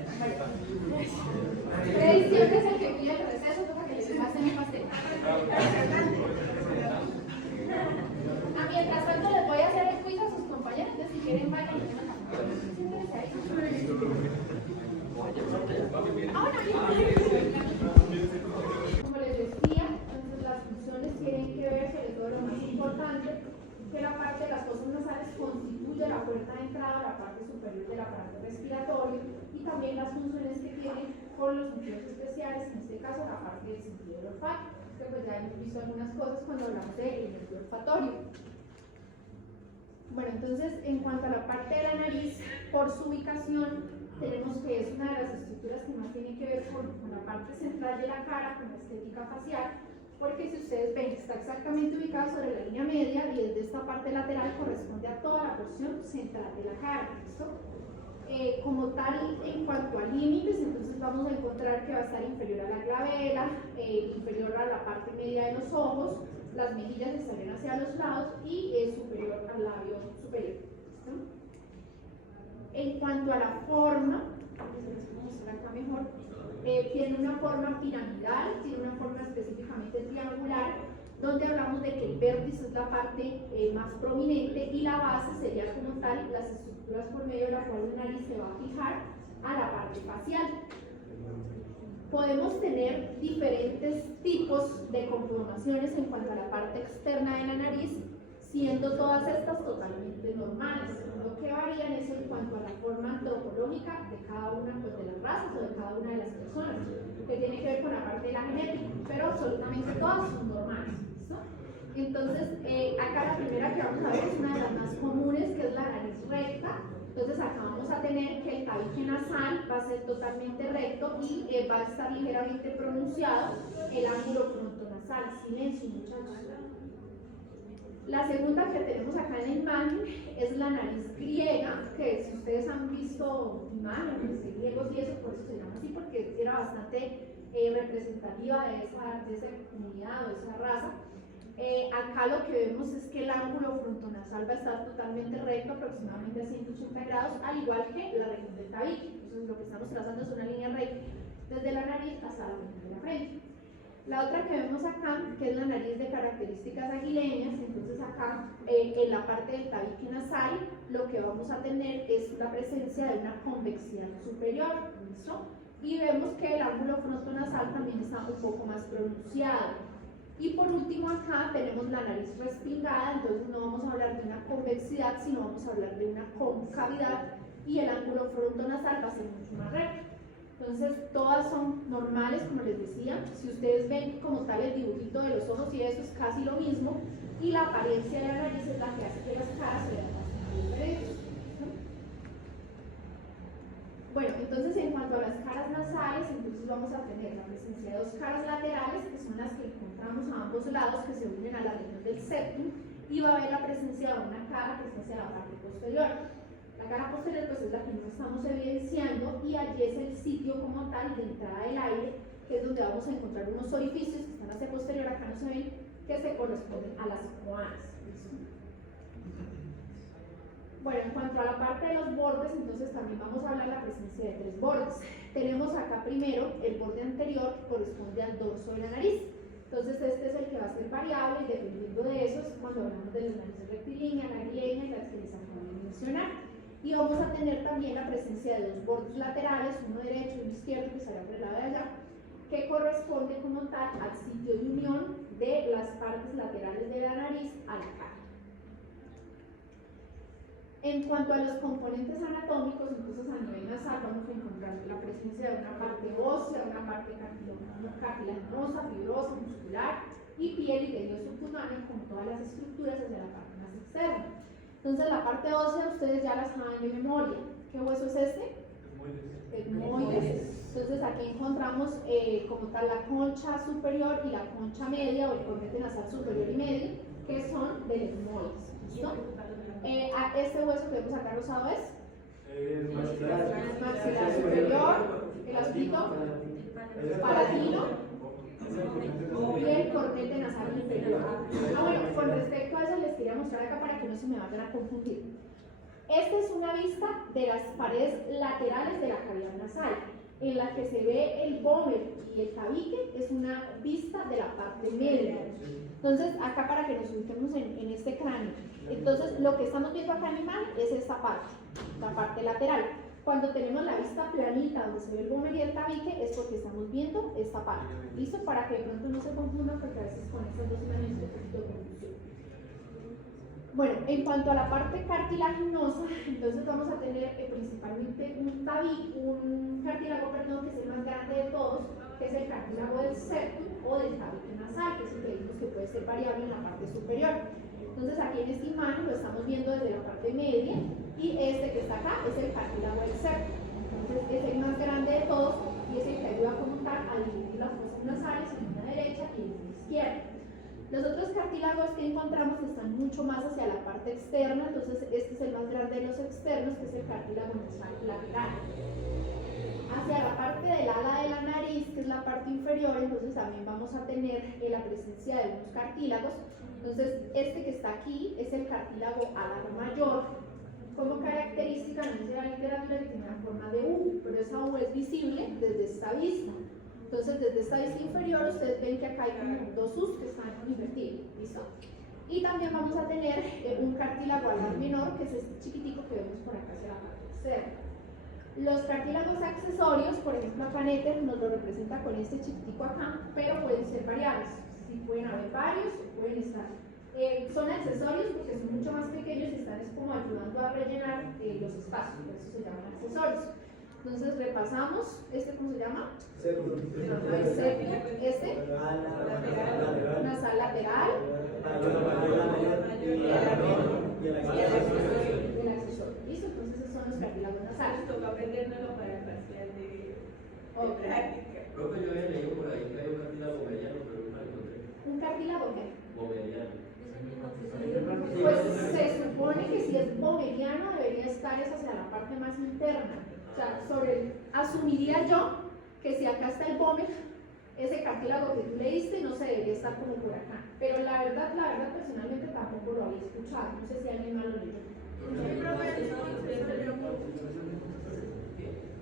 Freddy siempre es el que pide el receso para que les pasen el pastel. Mientras tanto les voy a hacer el quiz a sus compañeros, entonces si quieren vayan y tomen la como les decía, entonces las funciones tienen que ver sobre todo lo más importante y también las funciones que tiene con los sentidos especiales, en este caso la parte del sentido del olfato, que pues ya hemos visto algunas cosas cuando hablamos del nervio olfatorio. Bueno, entonces en cuanto a la parte de la nariz, por su ubicación, tenemos que es una de las estructuras que más tiene que ver con la parte central de la cara, con la estética facial, porque si ustedes ven, está exactamente ubicada sobre la línea media y desde esta parte lateral corresponde a toda la porción central de la cara, ¿listo? Como tal, en cuanto a límites, entonces vamos a encontrar que va a estar inferior a la glabela, inferior a la parte media de los ojos, las mejillas estarían hacia los lados y superior al labio superior. ¿Listo? En cuanto a la forma, se les voy a mostrar acá mejor, tiene una forma piramidal, tiene una forma específicamente triangular, donde hablamos de que el vértice es la parte más prominente y la base sería como tal las estructuras por medio de la cual la nariz se va a fijar a la parte facial. Podemos tener diferentes tipos de conformaciones en cuanto a la parte externa de la nariz, siendo todas estas totalmente normales. Lo que varían es en cuanto a la forma antropológica de cada una pues, de las razas o de cada una de las personas, que tiene que ver con la parte de la genética, pero absolutamente todas son normales. ¿Listo? Entonces, acá la primera que vamos a ver es una de las más comunes, que es la nariz recta. Entonces acá vamos a tener que el tabique nasal va a ser totalmente recto y va a estar ligeramente pronunciado el ángulo frontonasal. Silencio, muchachos. La segunda que tenemos acá en la imagen es la nariz griega, que si ustedes han visto imágenes de griegos y eso, por eso se llama así, porque era bastante representativa de esa comunidad o de esa raza. Acá lo que vemos es que el ángulo frontonasal va a estar totalmente recto, aproximadamente a 180 grados, al igual que la región del tabique. Entonces lo que estamos trazando es una línea recta desde la nariz hasta la región de la frente. La otra que vemos acá, que es la nariz de características aguileñas, entonces acá en la parte del tabique nasal lo que vamos a tener es la presencia de una convexidad superior, ¿listo? Y vemos que el ángulo frontonasal también está un poco más pronunciado. Y por último acá tenemos la nariz respingada, entonces no vamos a hablar de una convexidad, sino vamos a hablar de una concavidad y el ángulo frontonasal va a ser mucho más recto. Entonces todas son normales, como les decía. Si ustedes ven como tal el dibujito de los ojos y eso es casi lo mismo, y la apariencia de la nariz es la que hace que las caras se vean bastante diferentes. Bueno, entonces en cuanto a las caras nasales, entonces vamos a tener la presencia de dos caras laterales, que son las que encontramos a ambos lados, que se unen a la región del septum, y va a haber la presencia de una cara que es hacia la parte posterior. La cara posterior pues es la que no estamos evidenciando, y allí es el sitio como tal de entrada del aire, que es donde vamos a encontrar unos orificios que están hacia posterior, acá no se ven, que se corresponden a las coanas. Bueno, en cuanto a la parte de los bordes, entonces también vamos a hablar de la presencia de tres bordes. Tenemos acá primero el borde anterior que corresponde al dorso de la nariz. Entonces este es el que va a ser variable y dependiendo de eso es cuando hablamos de las narices rectilíneas, la aguileña y las que les acabo de mencionar. Y vamos a tener también la presencia de dos bordes laterales, uno derecho y uno izquierdo que estará por el lado de allá, que corresponde como tal al sitio de unión de las partes laterales de la nariz a la cara. En cuanto a los componentes anatómicos, entonces a nivel nasal vamos a encontrar la presencia de una parte ósea, una parte cartilaginosa, fibrosa, muscular y piel y tejido subcutáneo con todas las estructuras desde la parte más externa. Entonces la parte ósea ustedes ya la saben de memoria. ¿Qué hueso es este? Etmoides. Entonces aquí encontramos como tal la concha superior y la concha media o el cornete nasal superior y medio, que son del etmoides. ¿Listo? Este hueso que vemos acá rosado es el maxilar superior, el aspito palatino y el cornete nasal inferior. Bueno, con respecto a eso les quería mostrar acá para que no se me vayan a confundir. Esta es una vista de las paredes laterales de la cavidad nasal. En la que se ve el vómer y el tabique es una vista de la parte media. Entonces, acá para que nos ubiquemos en este cráneo. Entonces, lo que estamos viendo acá en la imagen es esta parte, la parte lateral. Cuando tenemos la vista planita donde se ve el vómer y el tabique es porque estamos viendo esta parte. ¿Listo? Para que de pronto no se confundan porque a veces con estas dos imágenes hay un poquito de confusión. Bueno, en cuanto a la parte cartilaginosa, entonces vamos a tener principalmente un cartílago, perdón, que es el más grande de todos, que es el cartílago del septum o del tabique nasal, que es el que vimos que puede ser variable en la parte superior. Entonces aquí en esta imagen lo estamos viendo desde la parte media y este que está acá es el cartílago del septum. Entonces es el más grande de todos y es el que ayuda a como tal a dividir las fosas nasales en una derecha y en una izquierda. Los otros cartílagos que encontramos están mucho más hacia la parte externa, entonces este es el más grande de los externos, que es el cartílago nasal lateral. Hacia la parte del ala de la nariz, que es la parte inferior, entonces también vamos a tener la presencia de unos cartílagos. Entonces este que está aquí es el cartílago alar mayor. Como característica nos dice la literatura que tiene la forma de U, pero esa U es visible desde esta vista. Entonces, desde esta vista inferior, ustedes ven que acá hay como dos U's que están invertidos, ¿listo? Y también vamos a tener un cartílago alar menor, que es este chiquitico que vemos por acá hacia la parte externa. Los cartílagos accesorios, por ejemplo, acá Néter nos lo representa con este chiquitico acá, pero pueden ser variables. Sí, pueden haber varios, pueden estar. Son accesorios porque son mucho más pequeños y están como ayudando a rellenar los espacios, por eso se llaman accesorios. Entonces repasamos, ¿cómo se llama? Nasal lateral y el accesorio. ¿Listo? Entonces esos son los cartílagos nasales. Toca aprenderlo para el parcial de práctica. Creo que yo había leído por ahí que hay un cartílago mediano, pero no lo encontré. ¿Un cartílago qué? Boveriano. Pues se supone que si es boveriano debería estar hacia la parte más interna. O sea, asumiría yo que si acá está el vómer, ese cartílago que tú leíste no se debería estar como por acá. Pero la verdad personalmente tampoco lo había escuchado. No sé si alguien más lo leyó.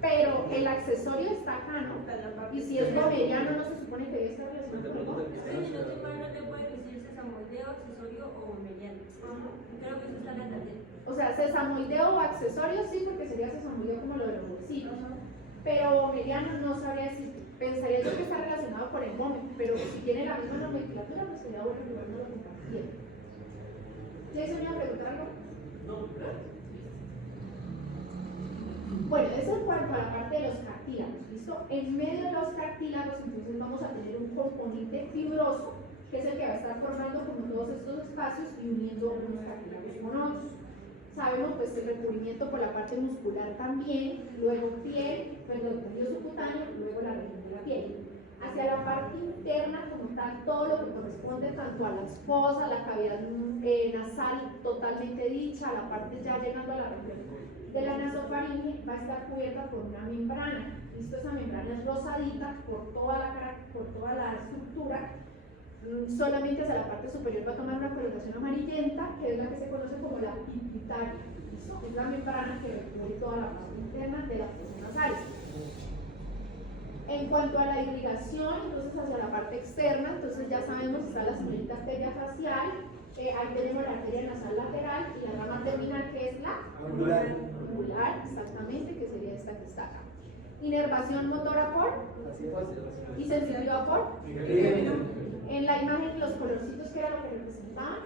Pero el accesorio está acá, ¿no? Y si es boveriano, no se supone que debe estar relacionado con el vómer. No te puede decir sesamoideo, accesorio o mediano. Creo que eso está en la tarjeta. O sea, sesamoideo o accesorio sí, porque sería sesamoideo como lo de los bolsillos. Pero mediano no sabría decir. Pensaría yo que está relacionado con el vómito, pero si tiene la misma nomenclatura, pues sería bueno que no lo compartiera. ¿Jason iba a preguntar algo? No, gracias. Bueno, eso en cuanto a la parte de los cartílagos, ¿listo? En medio de los cartílagos, entonces vamos a tener un componente fibroso, que es el que va a estar formando como todos estos espacios y uniendo unos cartílagos con otros. Sabemos pues el recubrimiento por la parte muscular también, luego piel, perdón, tejido subcutáneo, luego la región de la piel. Hacia la parte interna, como tal, todo lo que corresponde tanto a las fosas, la cavidad nasal totalmente dicha, la parte ya llegando a la región de la nasofaringe, va a estar cubierta por una membrana. ¿Listo? Esa membrana es rosadita por toda la estructura. Solamente hacia la parte superior va a tomar una coloración amarillenta, que es la que se conoce como la pituitaria. ¿Listo? Es la membrana que recubre toda la parte interna de las fosas nasales. En cuanto a la irrigación, entonces hacia la parte externa, entonces ya sabemos que está la señorita arteria facial, ahí tenemos la arteria nasal lateral y la rama terminal que es la angular, exactamente, que sería esta que está acá. Inervación motora por y sensitiva por. En la imagen los colorcitos que era lo que representaban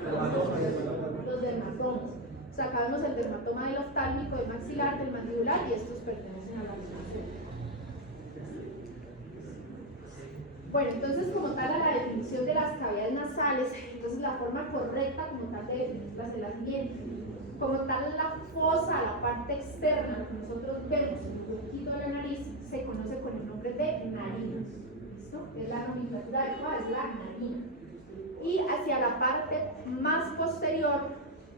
los dermatomas. O sea, acá vemos el dermatoma del oftálmico, del maxilar, del mandibular y estos pertenecen a la imagen. Bueno, entonces como tal a la definición de las cavidades nasales, entonces la forma correcta como tal de definirlas es la siguiente. Como tal la fosa, la parte externa que nosotros vemos en el huequito de la nariz, se conoce con el nombre de narina. ¿Listo? Es la nomenclatura adecuada, es la narina. Y hacia la parte más posterior,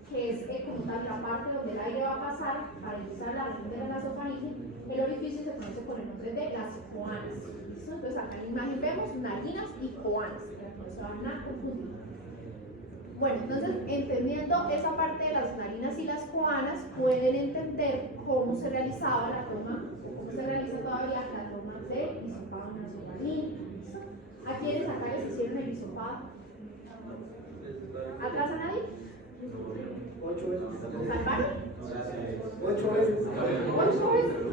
que es como tal la parte donde el aire va a pasar para ingresar la región de la nasofaringe, el orificio se conoce con el nombre de las coanas. ¿Listo? Entonces acá en la imagen vemos narinas y coanas, para que no se van a confundir. Bueno, entonces entendiendo esa parte de las narinas y las coanas, pueden entender cómo se realizaba la toma, o cómo se realiza todavía la toma del hisopado nasofaríngeo. ¿Listo? ¿A quiénes acá les hicieron el hisopado? ¿Atrás a nadie? 8 veces. ¿Salvaron? 8 veces. 8 veces.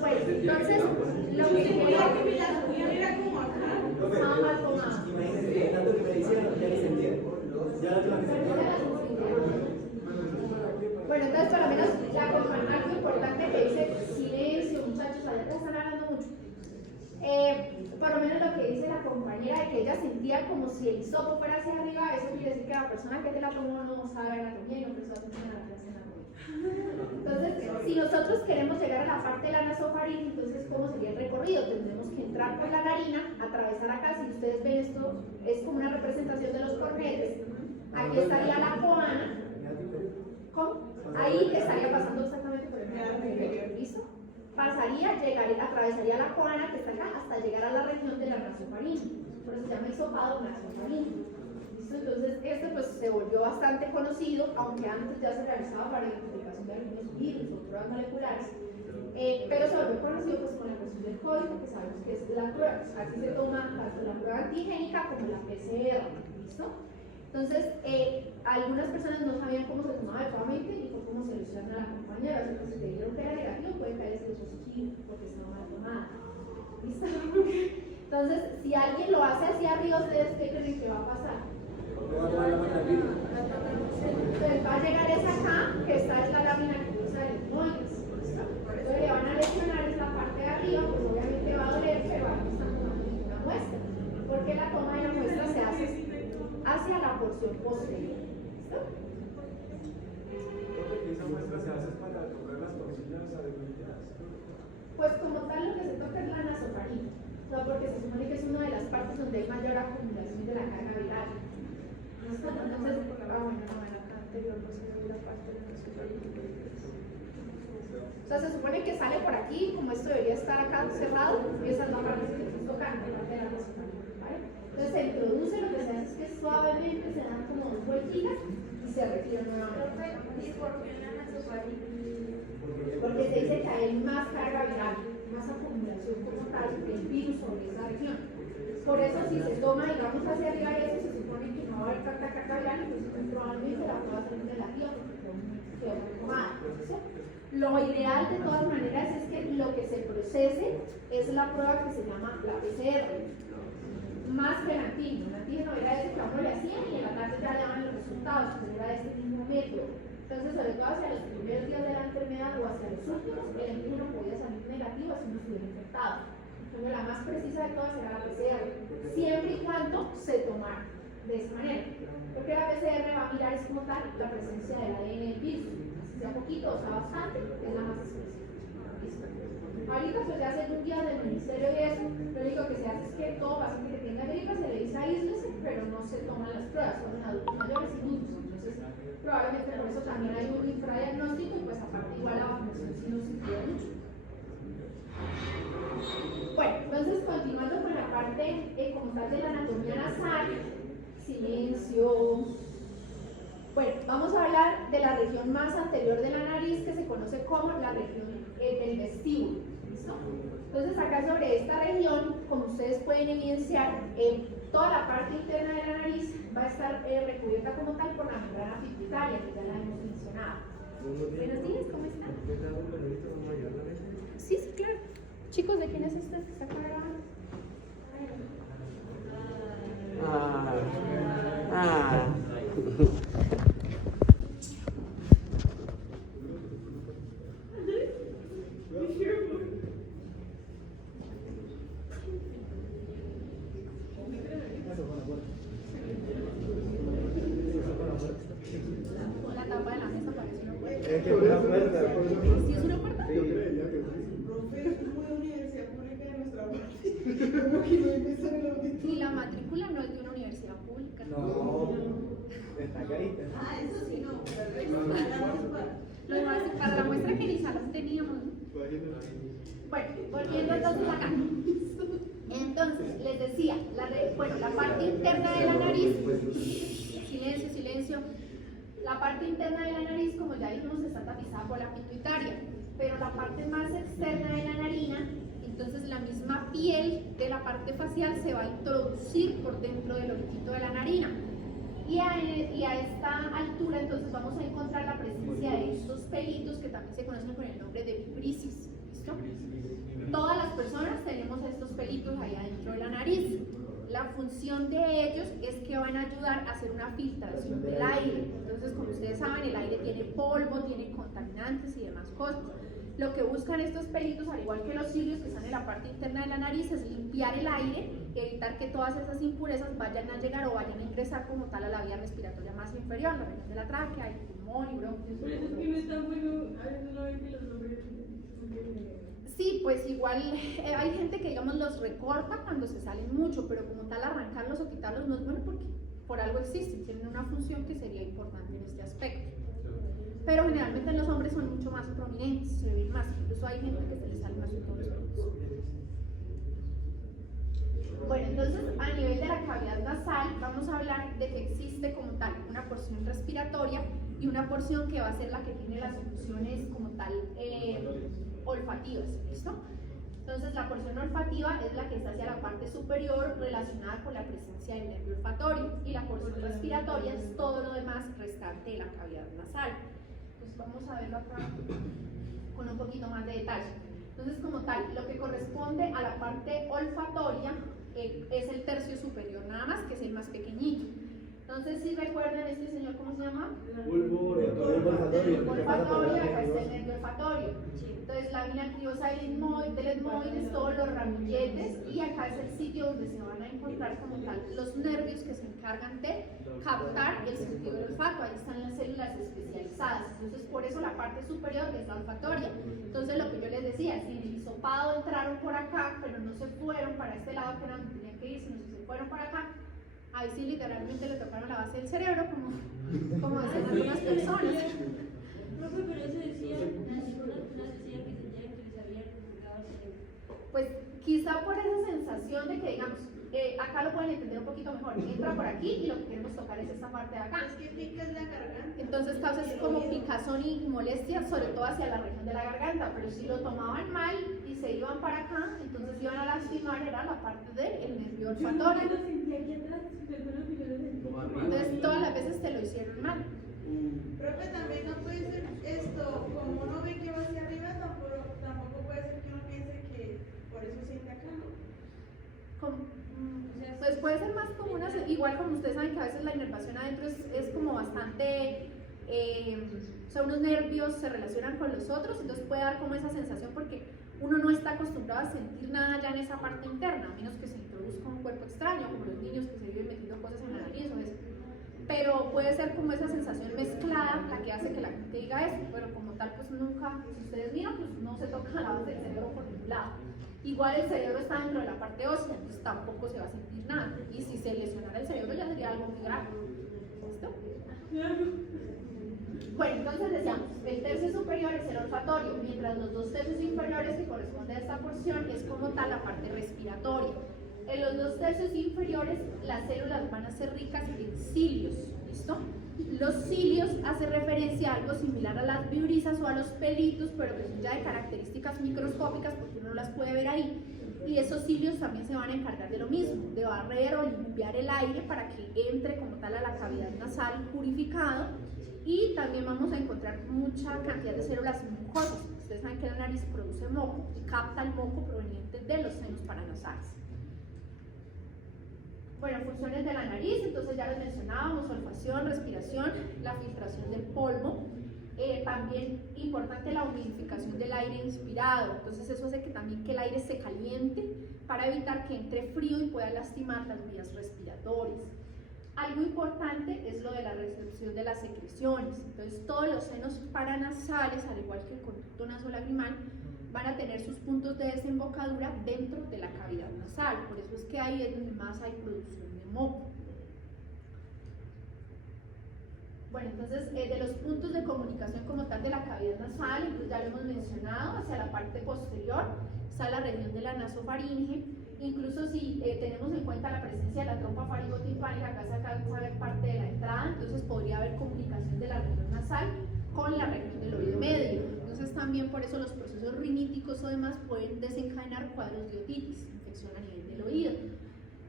Pues, entonces, lo que Mira como acá. Profe, imagínense que tanto que me decían, ya ni sentía. Ya la última que sentía. bueno, entonces por lo menos la compañera, algo importante que dice silencio, muchachos, allá te están hablando mucho. Por lo menos lo que dice la compañera de que ella sentía como si el hisopo fuera hacia arriba, eso quiere decir que la persona que te la tomó no sabe anatomía y no prestó atención a la clase de anatomía. Entonces, si nosotros queremos llegar a la parte de la nasofaringe, entonces ¿cómo sería el recorrido? Tendremos que entrar por la narina, atravesar acá, si ustedes ven esto, es como una representación de los cornetes. Aquí estaría la coana. ¿Cómo? Ahí estaría pasando exactamente por el medio. ¿Listo? Pasaría, llegaría, atravesaría la coana que está acá hasta llegar a la región de la nasofaringe. Por eso se llama hisopado nasofaringe. ¿Listo? Entonces, este pues se volvió bastante conocido, aunque antes ya se realizaba para identificación de algunos virus o pruebas moleculares. Pero se volvió conocido pues con la cuestión del código, que sabemos que es la prueba. Así se toma tanto la prueba antigénica como la PCR. ¿Listo? Entonces, algunas personas no sabían cómo se tomaba adecuadamente y fue como se lo hicieron a la compañera. O sea, si le dijeron que era negativo, puede caerse de positivo porque estaba mal tomada. ¿Listo? Entonces, si alguien lo hace hacia arriba, ¿ustedes qué creen que va a pasar? Entonces, va a llegar esa acá, que esta es la lámina que cruza el etmoides. Entonces, le van a lesionar esa parte de arriba, pues obviamente va a doler, pero aquí están tomando una muestra. Porque la toma de la muestra se hace hacia la porción posterior. ¿Listo? Esa muestra se hace para tocar las torsillas adecuadas. Pues como tal lo que se toca es la nasofaringe, no, porque se supone que es una de las partes donde hay mayor acumulación de la carga viral. ¿Listo? Entonces, bueno, no, en la anterior no se ve la parte de la nasofaringe. O sea, se supone que sale por aquí, como esto debería estar acá cerrado, y esa es la parte que se toca, la parte de la nasofaringe, ¿vale? Entonces se introduce, lo que se hace es que suavemente se dan como dos vueltitas y se retira nuevamente. ¿Y por qué la nasofaringe? Porque se dice que hay más carga viral, más acumulación como tal del virus sobre esa región. Por eso si se toma, digamos, hacia arriba y eso, se supone que no va a haber tanta carga viral y pues probablemente la prueba sea negativa porque quedó muy tomada. ¿Sí? Lo ideal de todas maneras es que lo que se procese es la prueba que se llama la PCR, más que el antígeno. El antígeno era ese que a uno le hacían y en la tarde ya daban los resultados, pero era este mismo método. Entonces, sobre todo hacia los primeros días de la enfermedad o hacia los últimos, el antígeno podía salir negativo si uno estuviera infectado. Entonces, la más precisa de todas era la PCR, siempre y cuando se tomara de esa manera. Porque la PCR va a mirar es como tal la presencia del ADN del virus. Si sea poquito o sea bastante, es la más específica. ¿Listo? Ahorita pues ya según guías del ministerio y eso, lo único que se hace es que todo paciente que tenga gripa se le dice aíslese, pero no se toman las pruebas, son en adultos mayores y niños. Entonces, probablemente por eso también hay un infradiagnóstico y pues aparte igual la vacunación sí nos sirve mucho. Bueno, entonces continuando con la parte como tal de la anatomía nasal, silencio. Bueno, vamos a hablar de la región más anterior de la nariz que se conoce como la región del vestíbulo. ¿Listo? Entonces acá sobre esta región, como ustedes pueden evidenciar, toda la parte interna de la nariz va a estar recubierta como tal por la membrana pituitaria, que ya la hemos mencionado. Buenos días, ¿cómo están? Sí, sí, claro. Chicos, ¿de quién es este que está acá grabando? La tapa de la mesa parece una puerta. Es que una puerta. ¿Sí es una puerta? Profe, es una universidad pública de nuestra parte. Como que no empiezan en la auditorio. Y la matrícula no es de una universidad pública. No, está carita. Ah, eso sí, no. Lo demás, para la muestra que ni salas teníamos, ¿no? Bueno, volviendo entonces acá. Entonces, les decía, la parte interna de la nariz, silencio, silencio. La parte interna de la nariz, como ya dijimos, está tapizada por la pituitaria, pero la parte más externa de la narina, entonces la misma piel de la parte facial se va a introducir por dentro del orificio de la narina. Y a esta altura entonces vamos a encontrar la presencia de estos pelitos que también se conocen con el nombre de vibriscis. ¿Listo? personas tenemos estos pelitos ahí adentro de la nariz. La función de ellos es que van a ayudar a hacer una filtración del aire. Entonces, como ustedes saben, el aire tiene polvo, tiene contaminantes y demás cosas. Lo que buscan estos pelitos, al igual que los cilios que están en la parte interna de la nariz, es limpiar el aire y evitar que todas esas impurezas vayan a llegar o vayan a ingresar como tal a la vía respiratoria más inferior, la región de la tráquea, el pulmón y bronquios. Por eso es que no está bueno, a veces no ven que los hombres... Sí, pues igual hay gente que digamos los recorta cuando se salen mucho, pero como tal arrancarlos o quitarlos no es bueno porque por algo existen, tienen una función que sería importante en este aspecto. Pero generalmente en los hombres son mucho más prominentes, se ven más, incluso hay gente que se les salen más en todos los pelos. Bueno, entonces a nivel de la cavidad nasal vamos a hablar de que existe como tal una porción respiratoria y una porción que va a ser la que tiene las funciones como tal olfativas, ¿listo? Entonces la porción olfativa es la que está hacia la parte superior relacionada con la presencia del nervio olfatorio y la porción respiratoria es todo lo demás restante de la cavidad nasal. Entonces vamos a verlo acá con un poquito más de detalle. Entonces como tal, lo que corresponde a la parte olfatoria es el tercio superior nada más, que es el más pequeñito. Entonces si recuerdan este señor, ¿cómo se llama? Olfatorio, acá está el nervio olfatorio. Entonces la vena criosa del etmoides, todos los ramilletes, y acá es el sitio donde se van a encontrar como tal los nervios que se encargan de captar el sentido del olfato. Ahí están las células especializadas. Entonces por eso la parte superior es la olfatoria. Entonces lo que yo les decía, si en el hisopado entraron por acá, pero no se fueron para este lado que era donde tenían que ir, sino que se fueron para acá, ahí sí literalmente le tocaron la base del cerebro, como dicen algunas personas. Profe, pero eso decía, las decía que sentían que les había complicado el cerebro. Pues quizá por esa sensación de que, digamos, acá lo pueden entender un poquito mejor, entra por aquí y lo que queremos tocar es esta parte de acá. Es que pica es la garganta. Entonces causa así como picazón y molestia, sobre todo hacia la región de la garganta, pero si lo tomaban mal y se iban para acá, entonces iban a lastimar, era la parte del nervio olfatorio. Entonces todas las veces te lo hicieron mal. Profe, también no puede ser esto, como uno ve que va hacia arriba, tampoco puede ser que uno piense que por eso siente acá, ¿no? Pues puede ser más como una, igual como ustedes saben que a veces la inervación adentro es como bastante, o sea, unos nervios se relacionan con los otros, entonces puede dar como esa sensación porque uno no está acostumbrado a sentir nada ya en esa parte interna, a menos que se introduzca un cuerpo extraño, como los niños que se viven metiendo cosas en la nariz o eso. Pero puede ser como esa sensación mezclada la que hace que la gente diga eso, pero como tal pues nunca, si ustedes miran, pues no se toca la base del cerebro por ningún lado. Igual el cerebro está dentro de la parte ósea, entonces tampoco se va a sentir nada. Y si se lesionara el cerebro ya sería algo muy grave. ¿Listo? Bueno, entonces decíamos, el tercio superior es el olfatorio, mientras los dos tercios inferiores que corresponden a esta porción es como tal la parte respiratoria. En los dos tercios inferiores las células van a ser ricas en cilios, ¿listo? Los cilios hacen referencia a algo similar a las vibrisas o a los pelitos, pero que son ya de características microscópicas porque uno no las puede ver ahí. Y esos cilios también se van a encargar de lo mismo, de barrer o limpiar el aire para que entre como tal a la cavidad nasal purificado. Y también vamos a encontrar mucha cantidad de células mucosas. Ustedes saben que la nariz produce moco y capta el moco proveniente de los senos paranasales. Bueno, funciones de la nariz, entonces ya les mencionábamos, olfacción, respiración, la filtración del polvo, también importante la humidificación del aire inspirado, entonces eso hace que también que el aire se caliente para evitar que entre frío y pueda lastimar las vías respiratorias. Algo importante es lo de la recepción de las secreciones, entonces todos los senos paranasales, al igual que el conducto nasolagrimal, van a tener sus puntos de desembocadura dentro de la cavidad nasal, por eso es que ahí es donde más hay producción de moco. Bueno, entonces de los puntos de comunicación como tal de la cavidad nasal, entonces ya lo hemos mencionado, hacia la parte posterior está la región de la nasofaringe, incluso si tenemos en cuenta la presencia de la trompa faringotimpánica, acá se alcanza a ver parte de la entrada, entonces podría haber comunicación de la región nasal con la región del oído medio. Entonces también por eso los procesos riníticos o demás pueden desencadenar cuadros de otitis, infección a nivel del oído.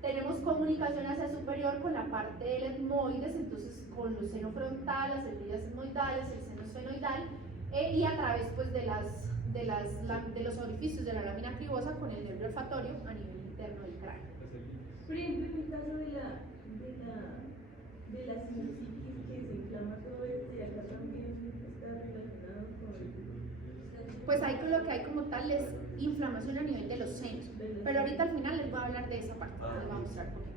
Tenemos comunicación hacia superior con la parte del etmoides, entonces con los seno frontal, las heridas etmoidales, el seno esfenoidal, y a través pues, de de los orificios de la lámina cribosa con el nervio olfatorio a nivel interno del cráneo. Por ejemplo, en el caso de la sinusitis que se inflama todo esto y acá también está relacionado con... Pues ahí lo que hay como tal es inflamación a nivel de los senos. Pero ahorita al final les voy a hablar de esa parte, les voy a mostrar por qué.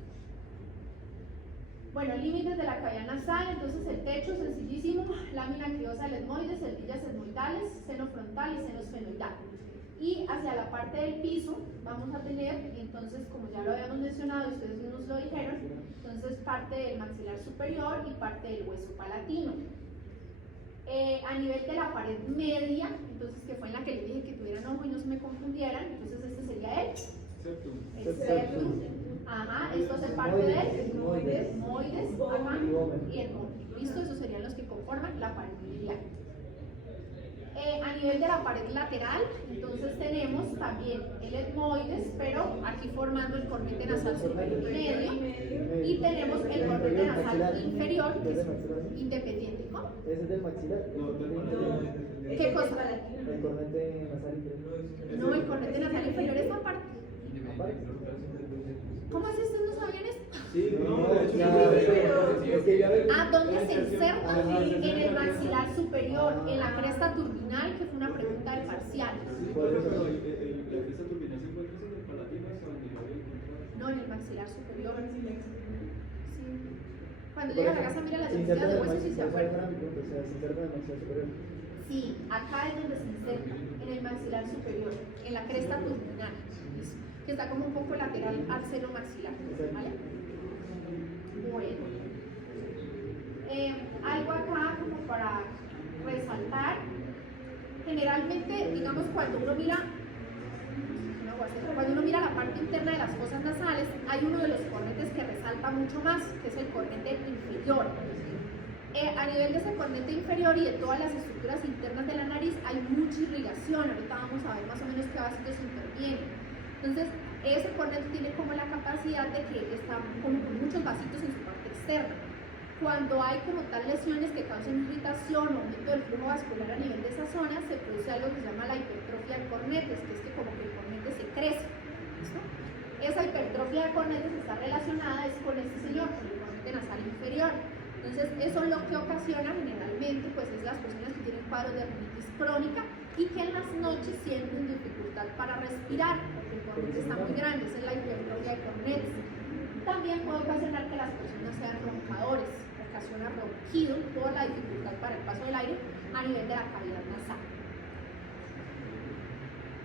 Bueno, límites de la cavidad nasal, entonces el techo sencillísimo, lámina criosa del etmoide, celdillas etmoidales, seno frontal y seno esfenoidal. Y hacia la parte del piso vamos a tener, entonces como ya lo habíamos mencionado y ustedes mismos lo dijeron, entonces parte del maxilar superior y parte del hueso palatino. A nivel de la pared media, entonces que fue en la que les dije que tuvieran ojo y no se me confundieran, entonces este sería el septum. Ajá, esto hace parte del moides, acá, y el móvil. ¿Listo? Esos serían los que conforman la pared medial. A nivel de la pared lateral, entonces tenemos también el etmoides, pero aquí formando el cornete nasal superior y medio, y tenemos el cornete nasal inferior, que es independiente. ¿Cómo? ¿Ese es del maxilar? ¿Qué cosa? El cornete nasal inferior. No, el cornete nasal inferior es aparte. ¿Aparte? ¿Cómo es ustedes no sabían esto? Sí, Es que ya ¿Dónde se inserta? En el maxilar superior, en la cresta turbinal, que fue una pregunta del parcial. Por eso, pero la cresta turbinal se encuentra en el palatino hasta donde yo había encontrado. No, en el maxilar superior. Sí. Cuando llega a la casa, mira las densidades de huesos y se acuerda. O sea, se inserta en el maxilar superior. Sí, acá es donde se inserta, en el maxilar superior, en la cresta turbinal, ¿listo? Que está como un poco lateral al seno maxilar, ¿vale? Bueno, algo acá como para resaltar, generalmente, digamos, cuando uno mira la parte interna de las fosas nasales, hay uno de los cornetes que resalta mucho más, que es el cornete inferior. A nivel de ese cornete inferior y de todas las estructuras internas de la nariz hay mucha irrigación. Ahorita vamos a ver más o menos qué vasitos intervienen. Entonces, ese cornete tiene como la capacidad de que está como con muchos vasitos en su parte externa. Cuando hay como tal lesiones que causan irritación o aumento del flujo vascular a nivel de esa zona, se produce algo que se llama la hipertrofia de cornetes, que es que como que el cornete se crece. ¿Listo? Esa hipertrofia de cornetes está relacionada es con este señor, con el cornete nasal inferior. Entonces, eso lo que ocasiona generalmente pues, es las personas que tienen cuadros de rinitis crónica y que en las noches sienten dificultad para respirar, porque el cornete está muy grande, esa es la hipertrofia de cornetes. También puede ocasionar que las personas sean roncadores, ocasiona ronquido por la dificultad para el paso del aire a nivel de la cavidad nasal.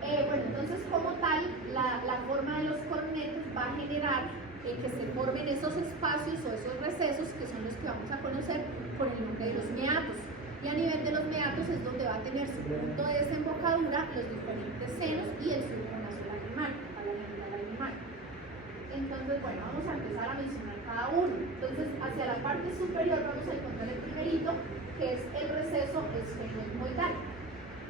Bueno, entonces como tal, la forma de los cornetes va a generar que se formen esos espacios o esos recesos que son los que vamos a conocer con el nombre de los meatos. Y a nivel de los meatos es donde va a tener su punto de desembocadura los diferentes senos y el surco nasolacrimal, a la glándula lagrimal. Entonces, bueno, vamos a empezar a mencionar cada uno. Entonces, hacia la parte superior vamos a encontrar el primerito, que es el receso esfenoidal.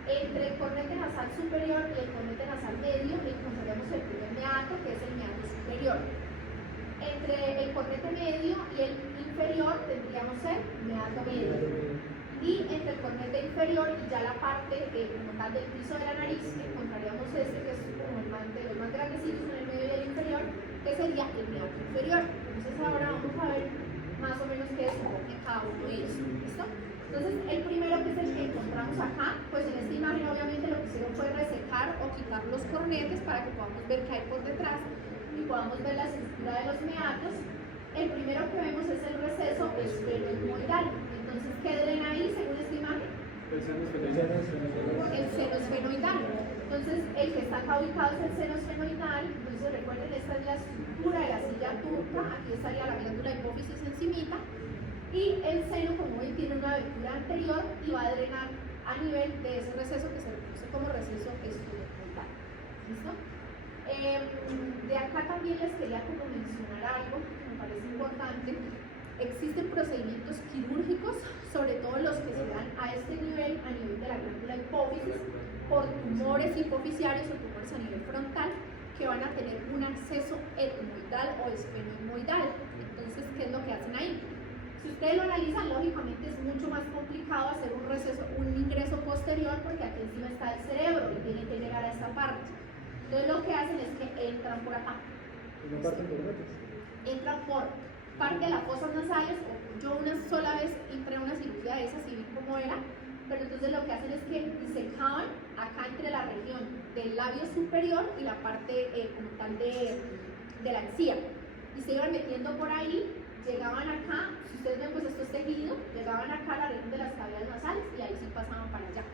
Entre el cornete nasal superior y el cornete nasal medio encontraremos el primer meato, que es el meato superior. Entre el cornete medio y el inferior tendríamos el meato medio. Y entre el cornete inferior y ya la parte como tal del piso de la nariz encontraríamos este, que es como el más de los más grandecitos en el medio y el inferior, que sería el meato inferior. Entonces ahora vamos a ver más o menos qué es cada uno de ellos. ¿Listo? Entonces el primero, que es el que encontramos acá, pues en esta imagen obviamente lo que hicieron fue resecar o quitar los cornetes para que podamos ver qué hay por detrás y podamos ver la estructura de los meatos. El primero que vemos es el receso esfenoidal. Entonces, ¿qué drena ahí según esta imagen? El seno esfenoidal. Entonces, el que está acá ubicado es el seno esfenoidal. Entonces, recuerden, esta es la estructura de la silla turca. Aquí estaría la glándula hipófisis encimita. Y el seno, como ven, tiene una abertura anterior y va a drenar a nivel de ese receso que se reconoce como receso esfenoidal. ¿Listo? De acá también les quería como mencionar algo que me parece importante. Existen procedimientos quirúrgicos, sobre todo los que se dan a este nivel, a nivel de la glándula hipófisis, por tumores hipoficiarios o tumores a nivel frontal, que van a tener un acceso etmoidal o esfenoidal. Entonces, ¿qué es lo que hacen ahí? Si ustedes lo analizan, lógicamente es mucho más complicado hacer un ingreso posterior porque aquí encima está el cerebro y tienen que llegar a esta parte. Entonces lo que hacen es que entran por acá. ¿Y no parten por metas? Entran por parte de las fosas nasales. Yo una sola vez entré a una cirugía de esas y vi cómo era, pero entonces lo que hacen es que disecaban acá entre la región del labio superior y la parte como tal de la encía. Y se iban metiendo por ahí, llegaban acá, si ustedes ven pues esto es tejido, llegaban acá a la región de las cavidades nasales y ahí sí pasaban para allá.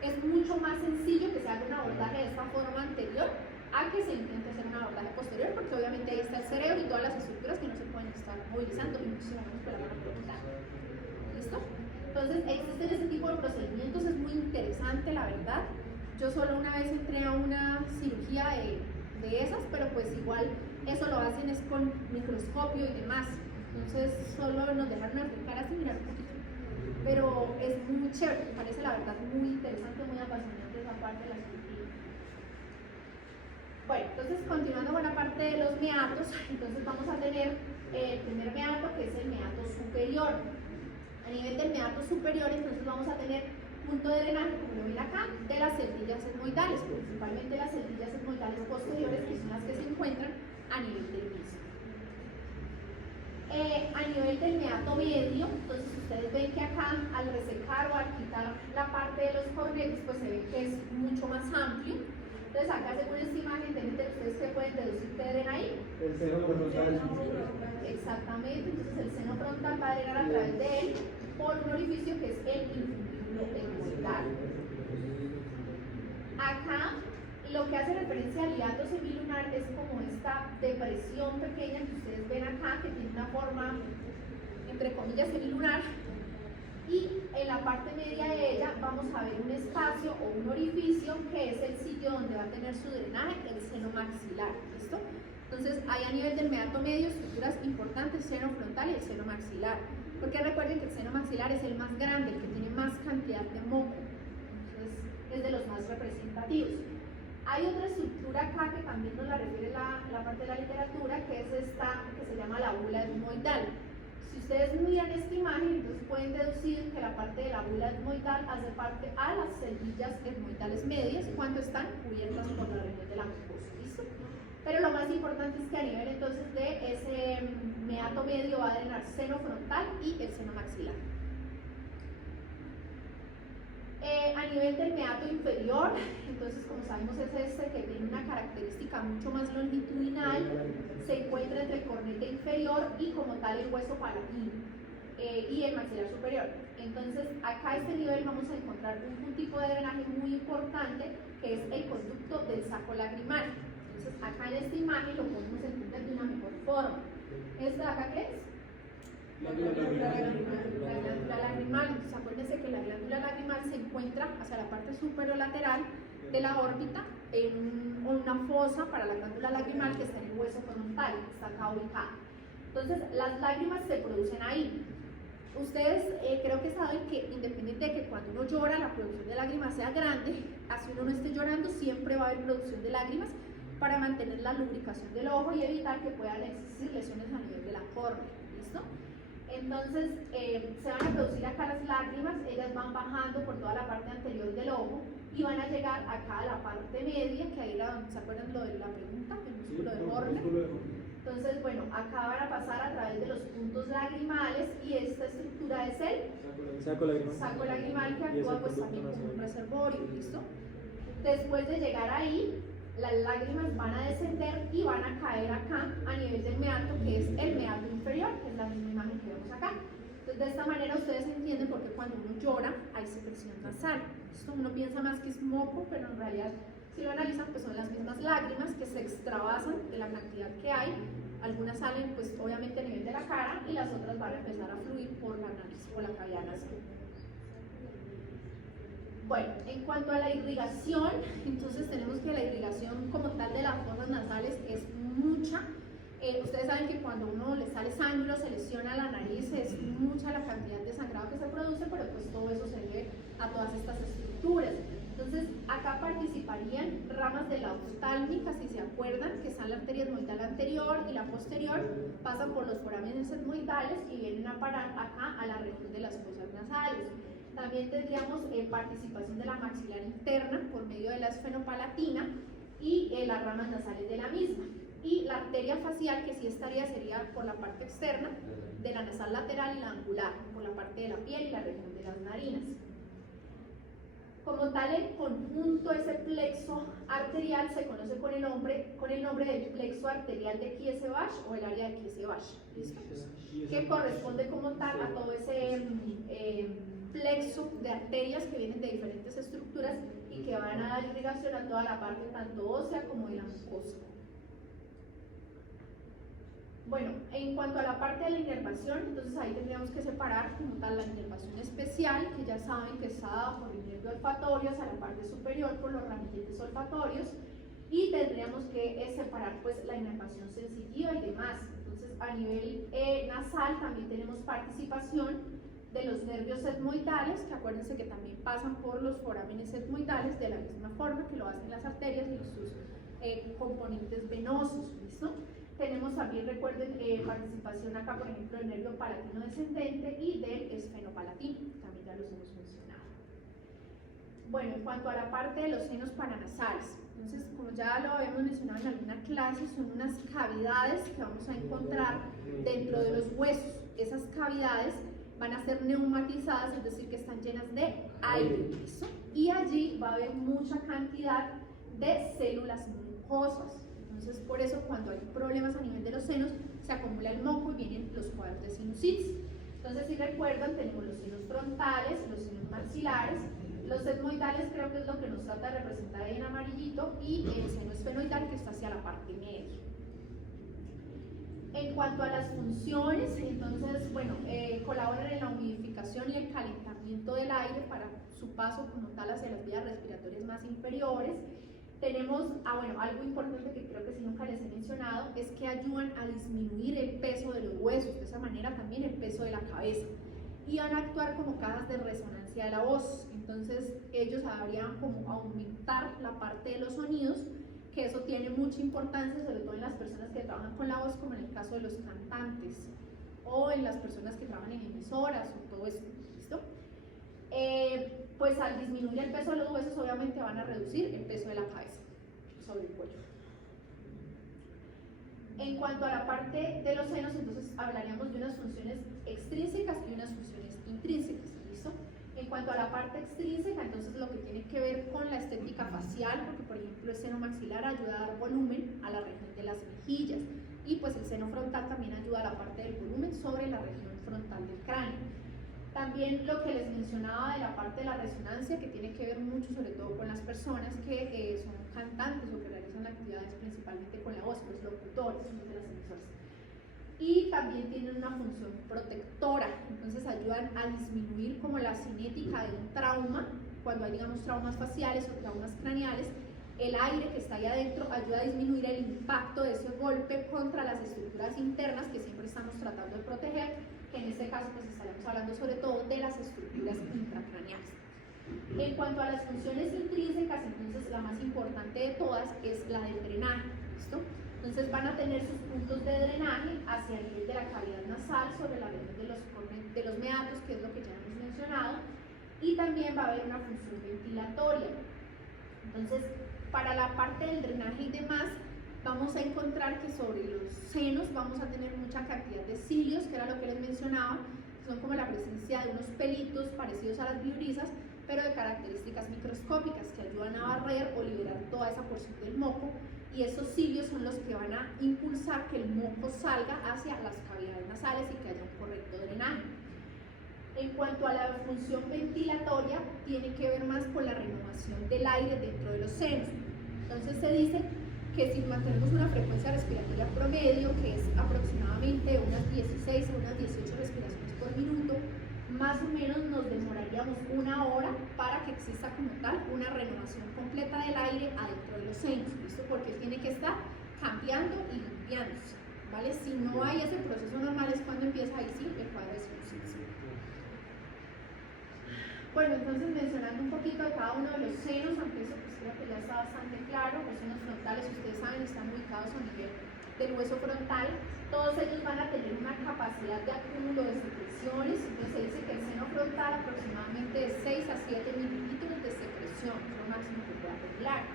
Es mucho más sencillo que se haga un abordaje de esta forma anterior a que se intente hacer un abordaje posterior, porque obviamente ahí está el cerebro y todas las estructuras que no se pueden estar movilizando y muchísimo menos por la mano frontal. ¿Listo? Entonces existen ese tipo de procedimientos, es muy interesante la verdad. Yo solo una vez entré a una cirugía de esas, pero pues igual eso lo hacen es con microscopio y demás. Entonces solo nos dejaron acercar así, mirar un poquito. Pero es muy chévere, me parece la verdad muy interesante, muy apasionante esa parte de la cirugía. Bueno, entonces continuando con la parte de los meatos, entonces vamos a tener el primer meato que es el meato superior. A nivel del meato superior, entonces vamos a tener punto de drenaje, como lo ven acá, de las celdillas etmoidales, principalmente las celdillas etmoidales posteriores, que son las que se encuentran a nivel del mismo. A nivel del meato medio, entonces ustedes ven que acá al resecar o al quitar la parte de los cornetes, pues se ve que es mucho más amplio. Entonces acá según esta imagen, ustedes que pueden deducir que den ahí. El seno frontal. Exactamente, entonces el seno frontal va a drenar a través de él por un orificio que es el infundíbulo etmoidal. Acá lo que hace referencia al hiato semilunar es como esta depresión pequeña que ustedes ven acá, que tiene una forma, entre comillas, semilunar, y en la parte media de ella vamos a ver un espacio o un orificio que es el sitio donde va a tener su drenaje, el seno maxilar, ¿listo? Entonces, hay a nivel del meato medio estructuras importantes, seno frontal y el seno maxilar, porque recuerden que el seno maxilar es el más grande, el que tiene más cantidad de moco, entonces es de los más representativos. Hay otra estructura acá que también nos la refiere la parte de la literatura, que es esta que se llama la bula etmoidal. Si ustedes miran esta imagen, entonces pueden deducir que la parte de la bula etmoidal hace parte a las celdillas etmoidales medias cuando están cubiertas por la región de la mucosa, ¿listo? Pero lo más importante es que a nivel entonces de ese meato medio va a drenar seno frontal y el seno maxilar. A nivel del meato inferior, entonces como sabemos es este que tiene una característica mucho más longitudinal, se encuentra entre el cornete inferior y como tal el hueso palatino y el maxilar superior. Entonces acá a este nivel vamos a encontrar un tipo de drenaje muy importante que es el conducto del saco lagrimal. Entonces acá en esta imagen lo podemos entender de una mejor forma. ¿Esta de acá qué es? La glándula lagrimal. Entonces acuérdense que la glándula lagrimal se encuentra hacia la parte superolateral de la órbita en una fosa para la glándula lagrimal que está en el hueso frontal, está acá ubicada. Entonces las lágrimas se producen ahí. Ustedes creo que saben que independiente de que cuando uno llora la producción de lágrimas sea grande, así uno no esté llorando siempre va a haber producción de lágrimas para mantener la lubricación del ojo y evitar que puedan existir lesiones a nivel de la córnea. ¿Listo? Entonces se van a producir acá las lágrimas, ellas van bajando por toda la parte anterior del ojo y van a llegar acá a la parte media, que ahí era, ¿se acuerdan lo de la pregunta? El músculo de Horner. Entonces, bueno, acá van a pasar a través de los puntos lagrimales y esta estructura es el saco lagrimal que actúa pues también como un reservorio, ¿listo? Después de llegar ahí, las lágrimas van a descender y van a caer acá a nivel del meato, que es el meato inferior, que es la misma imagen que vemos acá. Entonces, de esta manera ustedes entienden por qué cuando uno llora hay secreción nasal. Esto uno piensa más que es moco, pero en realidad, si lo analizan, pues son las mismas lágrimas que se extravasan de la cantidad que hay. Algunas salen, pues obviamente a nivel de la cara y las otras van a empezar a fluir por la nariz o la cavidad nasal. Bueno, en cuanto a la irrigación, entonces tenemos que la irrigación como tal de las fosas nasales es mucha. Ustedes saben que cuando uno le sale sangre o se lesiona la nariz es mucha la cantidad de sangrado que se produce, pero pues todo eso se debe a todas estas estructuras. Entonces, acá participarían ramas de la oftálmica, si se acuerdan, que están la arteria etmoidal anterior y la posterior, pasan por los forámenes etmoidales y vienen a parar acá a la región de las fosas nasales. También tendríamos participación de la maxilar interna por medio de la esfenopalatina y las ramas nasales de la misma. Y la arteria facial, que sí estaría, sería por la parte externa de la nasal lateral y la angular, por la parte de la piel y la región de las narinas. Como tal, el conjunto, ese plexo arterial, se conoce con el nombre del plexo arterial de Kiesebach o el área de Kiesebach, ¿listo? Que corresponde como tal a todo ese plexo de arterias que vienen de diferentes estructuras y que van a dar irrigación a toda la parte tanto ósea como de la mucosa. Bueno, en cuanto a la parte de la inervación, entonces ahí tendríamos que separar como tal la inervación especial, que ya saben que está dada por el nervio olfatorio hacia la parte superior por los ramilletes olfatorios, y tendríamos que separar pues la inervación sensitiva y demás. Entonces a nivel nasal también tenemos participación de los nervios etmoidales, que acuérdense que también pasan por los forámenes etmoidales de la misma forma que lo hacen las arterias y sus componentes venosos, ¿listo? Tenemos también, recuerden, participación acá, por ejemplo, del nervio palatino descendente y del esfenopalatino, también ya los hemos mencionado. Bueno, en cuanto a la parte de los senos paranasales, entonces, como ya lo habíamos mencionado en alguna clase, son unas cavidades que vamos a encontrar dentro de los huesos. Esas cavidades van a ser neumatizadas, es decir, que están llenas de aire, ¿listo? Y allí va a haber mucha cantidad de células mucosas. Entonces, por eso, cuando hay problemas a nivel de los senos, se acumula el moco y vienen los cuadros de sinusitis. Entonces, si recuerdan, tenemos los senos frontales, los senos maxilares, los etmoidales, creo que es lo que nos trata de representar ahí en amarillito, y el seno esfenoidal, que está hacia la parte media. En cuanto a las funciones, entonces, bueno, colaboran en la humidificación y el calentamiento del aire para su paso como tal hacia las vías respiratorias más inferiores. Tenemos, bueno, algo importante que creo que sí nunca les he mencionado, es que ayudan a disminuir el peso de los huesos, de esa manera también el peso de la cabeza, y van a actuar como cajas de resonancia de la voz. Entonces ellos habrían como aumentar la parte de los sonidos, que eso tiene mucha importancia, sobre todo en las personas que trabajan con la voz, como en el caso de los cantantes, o en las personas que trabajan en emisoras, o todo eso, ¿listo? Pues al disminuir el peso de los huesos, obviamente van a reducir el peso de la cabeza sobre el cuello. En cuanto a la parte de los senos, entonces hablaríamos de unas funciones extrínsecas y unas funciones intrínsecas, ¿listo? En cuanto a la parte extrínseca, entonces lo que tiene que ver con la estética facial, porque por ejemplo el seno maxilar ayuda a dar volumen a la región de las mejillas, y pues el seno frontal también ayuda a la parte del volumen sobre la región frontal del cráneo. También lo que les mencionaba de la parte de la resonancia, que tiene que ver mucho sobre todo con las personas que son cantantes o que realizan actividades principalmente con la voz, los locutores, los de las emisoras. Y también tienen una función protectora, entonces ayudan a disminuir como la cinética de un trauma, cuando hay digamos traumas faciales o traumas craneales. El aire que está ahí adentro ayuda a disminuir el impacto de ese golpe contra las estructuras internas que siempre estamos tratando de proteger, que en este caso pues estaremos hablando sobre todo de las estructuras intracraneales. En cuanto a las funciones intrínsecas, entonces la más importante de todas es la del drenaje, ¿listo? Entonces van a tener sus puntos de drenaje hacia el nivel de la cavidad nasal sobre la región de los meatos, que es lo que ya hemos mencionado, y también va a haber una función ventilatoria. Entonces, para la parte del drenaje y demás, vamos a encontrar que sobre los senos vamos a tener mucha cantidad de cilios, que era lo que les mencionaba, que son como la presencia de unos pelitos parecidos a las viurisas, pero de características microscópicas que ayudan a barrer o liberar toda esa porción del moco, y esos cilios son los que van a impulsar que el moco salga hacia las cavidades nasales y que haya un correcto drenaje. En cuanto a la función ventilatoria, tiene que ver más con la renovación del aire dentro de los senos. Entonces se dice que si mantenemos una frecuencia respiratoria promedio, que es aproximadamente unas 16 a unas 18 respiraciones por minuto, más o menos nos demoraríamos una hora para que exista como tal una renovación completa del aire adentro de los senos, ¿listo? Porque tiene que estar cambiando y limpiándose, ¿vale? Si no hay ese proceso normal es cuando empieza ahí sí el cuadro de sinusitis. Bueno, entonces mencionando un poquito de cada uno de los senos, aunque eso pues creo que ya está bastante claro, los senos frontales, ustedes saben, están ubicados a nivel del hueso frontal. Todos ellos van a tener una capacidad de acúmulo de secreciones, entonces se dice que el seno frontal aproximadamente de 6 a 7 mililitros de secreción, es lo máximo que puede acumular.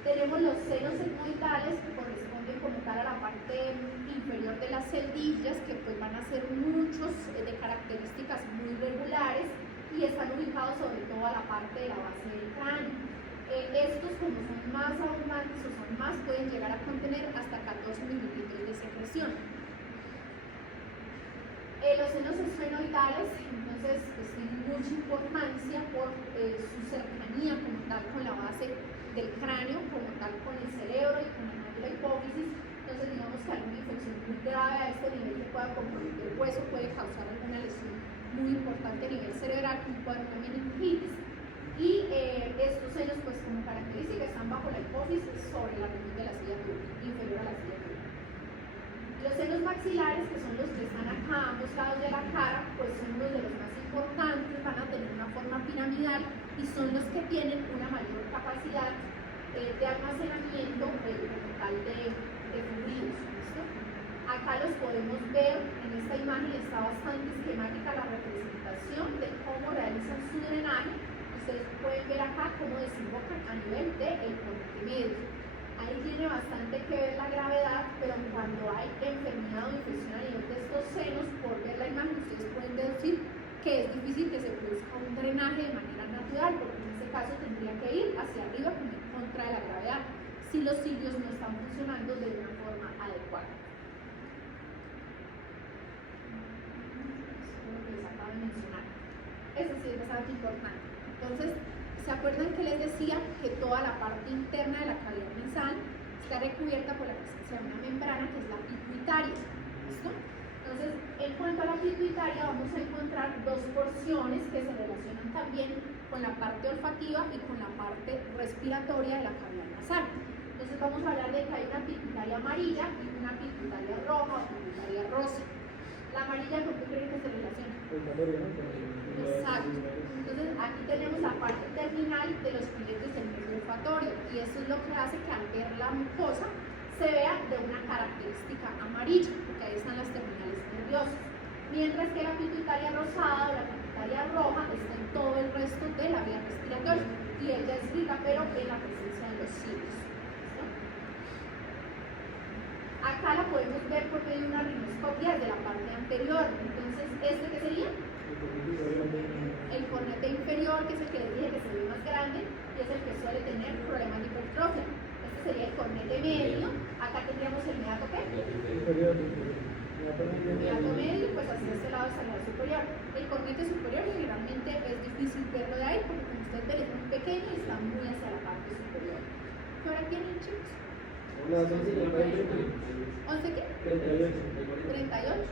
Tenemos los senos sigmoidales que corresponden como tal a la parte inferior de las celdillas, que pues van a ser muchos de características muy regulares y están ubicados sobre todo a la parte de la base del cráneo. Estos, como son más abundantes o son más, pueden llegar a contener hasta 14 mililitros de secreción. Los senos esfenoidales, entonces, pues, tienen mucha importancia por su cercanía como tal con la base del cráneo, como tal con el cerebro y con la médula hipófisis. Entonces, digamos que alguna infección muy grave a este nivel que pueda comprometer el hueso puede causar alguna lesión muy importante a nivel cerebral, como puede haber una meningitis. Y estos senos, pues como característica, están bajo la hipófisis sobre la región de la silla inferior a la silla tubular. Los senos maxilares, que son los que están acá a ambos lados de la cara, pues son unos de los más importantes, van a tener una forma piramidal y son los que tienen una mayor capacidad de almacenamiento como tal de fluidos. ¿Listo? Acá los podemos ver, en esta imagen está bastante esquemática la representación de cómo realizan su drenaje. Ustedes pueden ver acá cómo desembocan a nivel del cornete medio. Ahí tiene bastante que ver la gravedad, pero cuando hay enfermedad o infección a nivel de estos senos, por ver la imagen, ustedes pueden deducir que es difícil que se produzca un drenaje de manera natural, porque en este caso tendría que ir hacia arriba como en contra de la gravedad, si los cilios no están funcionando de una forma adecuada. Eso es lo que les acabo de mencionar. Eso sí es bastante importante. Entonces, ¿se acuerdan que les decía que toda la parte interna de la cavidad nasal está recubierta por la presencia de una membrana que es la pituitaria? ¿Listo? Entonces, en cuanto a la pituitaria, vamos a encontrar dos porciones que se relacionan también con la parte olfativa y con la parte respiratoria de la cavidad nasal. Entonces, vamos a hablar de que hay una pituitaria amarilla y una pituitaria roja o pituitaria rosa. La amarilla, ¿con qué creen que se relaciona? Exacto. Entonces aquí tenemos la parte terminal de los filetes del nervio olfatorio y eso es lo que hace que al ver la mucosa se vea de una característica amarilla, porque ahí están las terminales nerviosas. Mientras que la pituitaria rosada o la pituitaria roja está en todo el resto de la vía respiratoria y ella es rica pero en la presencia de los cilios. ¿Listo? Acá la podemos ver por medio de una rinoscopia de la parte anterior. Entonces, ¿este qué sería? El cornete inferior, que es el que les dije que se ve más grande y es el que suele tener problemas de hipertrofia. Este sería el cornete medio. Acá tendríamos el meato, ¿qué? Meato medio, pues hacia este lado es el lado superior. El cornete superior generalmente es difícil verlo de ahí porque como ustedes ven es muy pequeño y está muy hacia la parte superior. ¿Qué hora tienen, chicos? ¿11 qué? 38.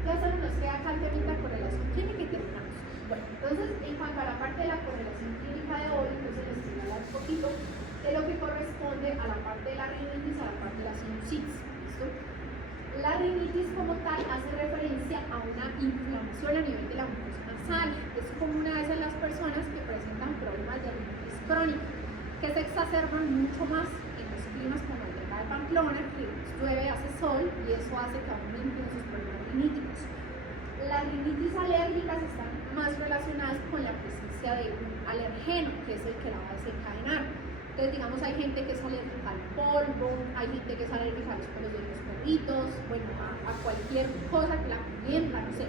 Ya solo nos queda acá el tema de correlación clínica y terminamos. Bueno, entonces, en cuanto a la parte de la correlación clínica de hoy, entonces les voy a hablar un poquito de lo que corresponde a la parte de la rinitis, a la parte de la sinusitis. ¿Listo? La rinitis como tal hace referencia a una inflamación a nivel de la mucosa nasal. Es común a veces en las personas que presentan problemas de rinitis crónica, que se exacerban mucho más en los climas como el de acá de Pamplona, que llueve, hace sol y eso hace que aumenten sus problemas riníticos. Las rinitis alérgicas están más relacionadas con la presencia de un alergeno, que es el que la va a desencadenar. Entonces, digamos, hay gente que es alérgica al polvo, hay gente que es alérgica a los pelos de los perritos, bueno, a cualquier cosa que la pimienta, no sé.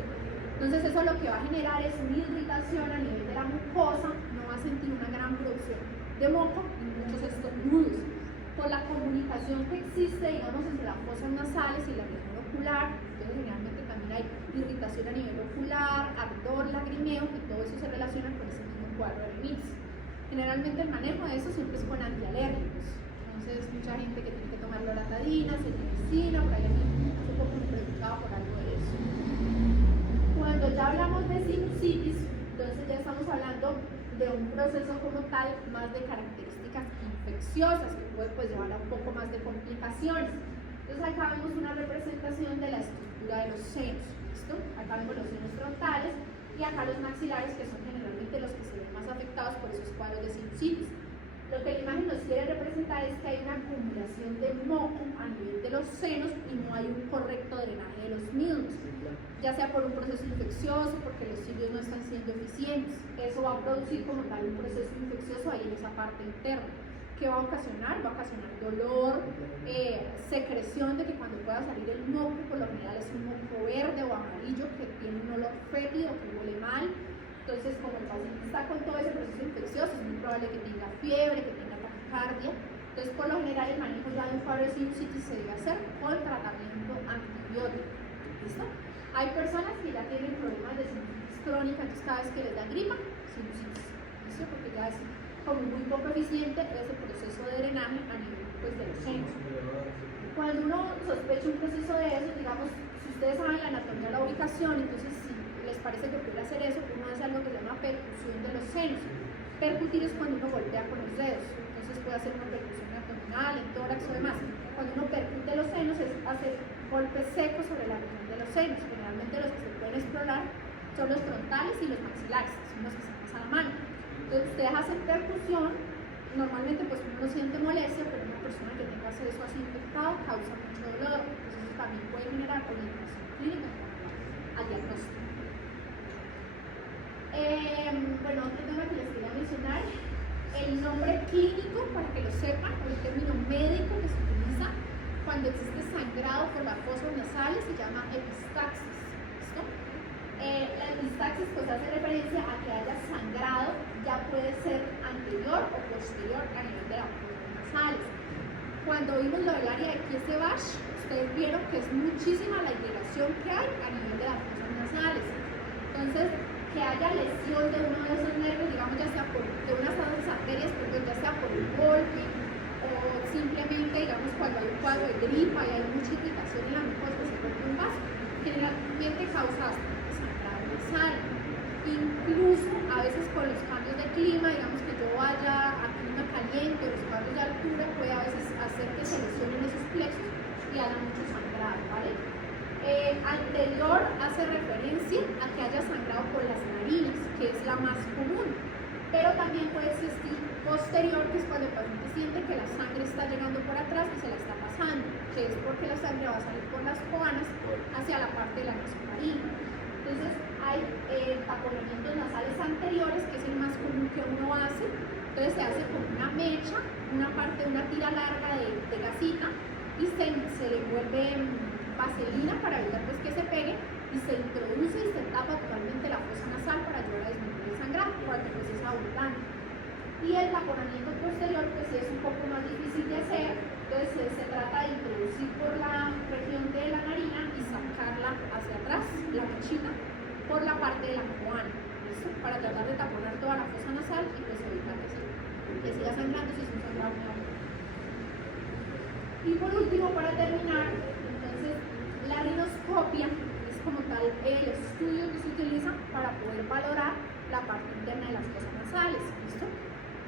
Entonces, eso lo que va a generar es una irritación a nivel de la mucosa, no va a sentir una gran producción de moco y muchos estornudos. Por la comunicación que existe, digamos, entre las fosas nasales y la región ocular, entonces generalmente también hay irritación a nivel ocular, ardor, lagrimeo, que todo eso se relaciona con ese mismo cuadro de rinitis. Generalmente el manejo de eso siempre es con antialérgicos. Entonces, mucha gente que tiene que tomar loratadina, cetiricina, por ahí hace poco me preguntaba por algo de eso. Cuando ya hablamos de sinusitis, entonces ya estamos hablando de un proceso como tal más de características infecciosas que puede pues, llevar a un poco más de complicaciones. Entonces acá vemos una representación de la estructura de los senos. ¿listo? Acá vemos los senos frontales y acá los maxilares, que son generalmente los que se ven más afectados por esos cuadros de sinusitis. Lo que la imagen nos quiere representar es que hay una acumulación de moco a nivel de los senos y no hay un correcto drenaje de los mismos, ya sea por un proceso infeccioso, porque los cilios no están siendo eficientes. Eso va a producir como tal un proceso infeccioso ahí en esa parte interna. ¿Qué va a ocasionar? Va a ocasionar dolor, secreción de que cuando pueda salir el moco, por lo general es un moco verde o amarillo que tiene un olor fétido, que huele mal. Entonces, como el paciente está con todo ese proceso infeccioso, es muy probable que tenga fiebre, que tenga taquicardia. Entonces, por lo general, el manejo ya de un cuadro de sinusitis se debe hacer con tratamiento antibiótico. ¿Listo? Hay personas que ya tienen problemas de sinusitis crónica, entonces cada vez que les da gripa, sinusitis. ¿Listo? Porque ya es como muy poco eficiente ese proceso de drenaje a nivel pues, de los senos. Cuando uno sospecha un proceso de eso, digamos, si ustedes saben la anatomía de la ubicación, entonces si les parece que puede hacer eso, uno hace algo que se llama percusión de los senos. Percutir es cuando uno golpea con los dedos, entonces puede hacer una percusión abdominal, en tórax o demás. Cuando uno percute los senos es hacer golpes secos sobre la región de los senos. Generalmente los que se pueden explorar son los frontales y los maxilares, que son los que se pasan a la mano. Entonces ustedes hacen percusión, normalmente pues uno no siente molestia, pero una persona que tenga acceso así infectado causa mucho dolor, entonces eso también puede generar orientación clínica al diagnóstico. Bueno, otro tema que les quería mencionar, el nombre clínico, para que lo sepan, o el término médico que se utiliza cuando existe sangrado por las fosas nasales se llama epistaxis. ¿Listo? La epistaxis pues hace referencia a que haya sangrado, ya puede ser anterior o posterior a nivel de las fosas nasales. Cuando vimos lo del área de Kiesebach, ustedes vieron que es muchísima la irrigación que hay a nivel de las fosas nasales. Entonces, que haya lesión de uno de esos nervios, digamos ya sea por, de unas de esas arterias, perdón, ya sea por un golpe o simplemente, digamos, cuando hay un cuadro de gripa y hay mucha irritación en la mucosa, se rompe un vaso, generalmente causa sangrado nasal. Incluso a veces con los cambios de clima, digamos que yo vaya a clima caliente, los cambios de altura puede a veces hacer que se lesionen esos plexos y haga mucho sangrado, ¿vale? Anterior hace referencia a que haya sangrado por las narinas, que es la más común, pero también puede existir posterior, que es cuando el paciente siente que la sangre está llegando por atrás y se la está pasando, que es porque la sangre va a salir por las coanas hacia la parte de la nasofaringe. Entonces hay taponamientos nasales anteriores, que es el más común que uno hace. Entonces se hace con una mecha, una parte de una tira larga de gasita y se le envuelve vaselina para evitar pues, que se pegue y se introduce y se tapa totalmente la fosa nasal para ayudar a disminuir el sangrado cuando pues, es abundante. Y el taponamiento posterior pues sí es un poco más difícil de hacer, entonces se trata de introducir por la región de la narina y sacarla hacia atrás, la mechita, por la parte de la coana, ¿listo? Para tratar de taponar toda la fosa nasal y pues evitar que siga sangrando si es un sangrado muy agudo. Y por último, para terminar, la rinoscopia es como tal el estudio que se utiliza para poder valorar la parte interna de las fosas nasales. ¿Listo?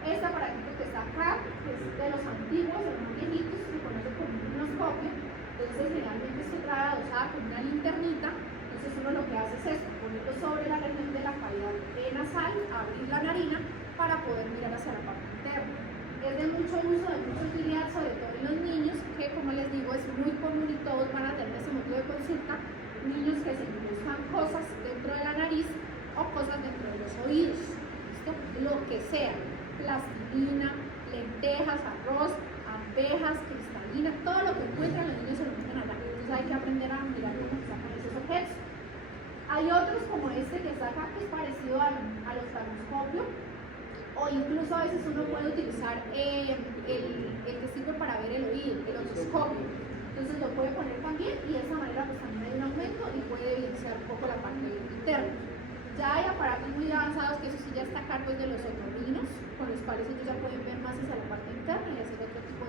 Este aparatito que está acá, que es de los antiguos, de los más viejitos, se conoce como un rinoscopio. Entonces, generalmente esto trae adosada con una linternita. Entonces, uno lo que hace es esto: ponerlo sobre la región de la cavidad nasal, abrir la narina para poder mirar hacia la parte interna. Es de mucho uso, de mucha utilidad, sobre todo en los niños, que como les digo es muy común y todos van a tener ese motivo de consulta, niños que se buscan cosas dentro de la nariz o cosas dentro de los oídos, ¿listo? Lo que sea, plastilina, lentejas, arroz, abejas, cristalina, todo lo que encuentran los niños se lo meten allá. Entonces hay que aprender a mirar cómo se sacan esos objetos. Hay otros como este que está acá, que es parecido al oftalmoscopio, o incluso a veces uno puede utilizar el que sirve para ver el oído, el otoscopio. Entonces lo puede poner también y de esa manera pues también hay un aumento y puede evidenciar un poco la parte interna. Ya hay aparatos muy avanzados que eso sí ya está a cargo de los otorrinos, con los cuales ellos ya pueden ver más hacia la parte interna y hacer otro tipo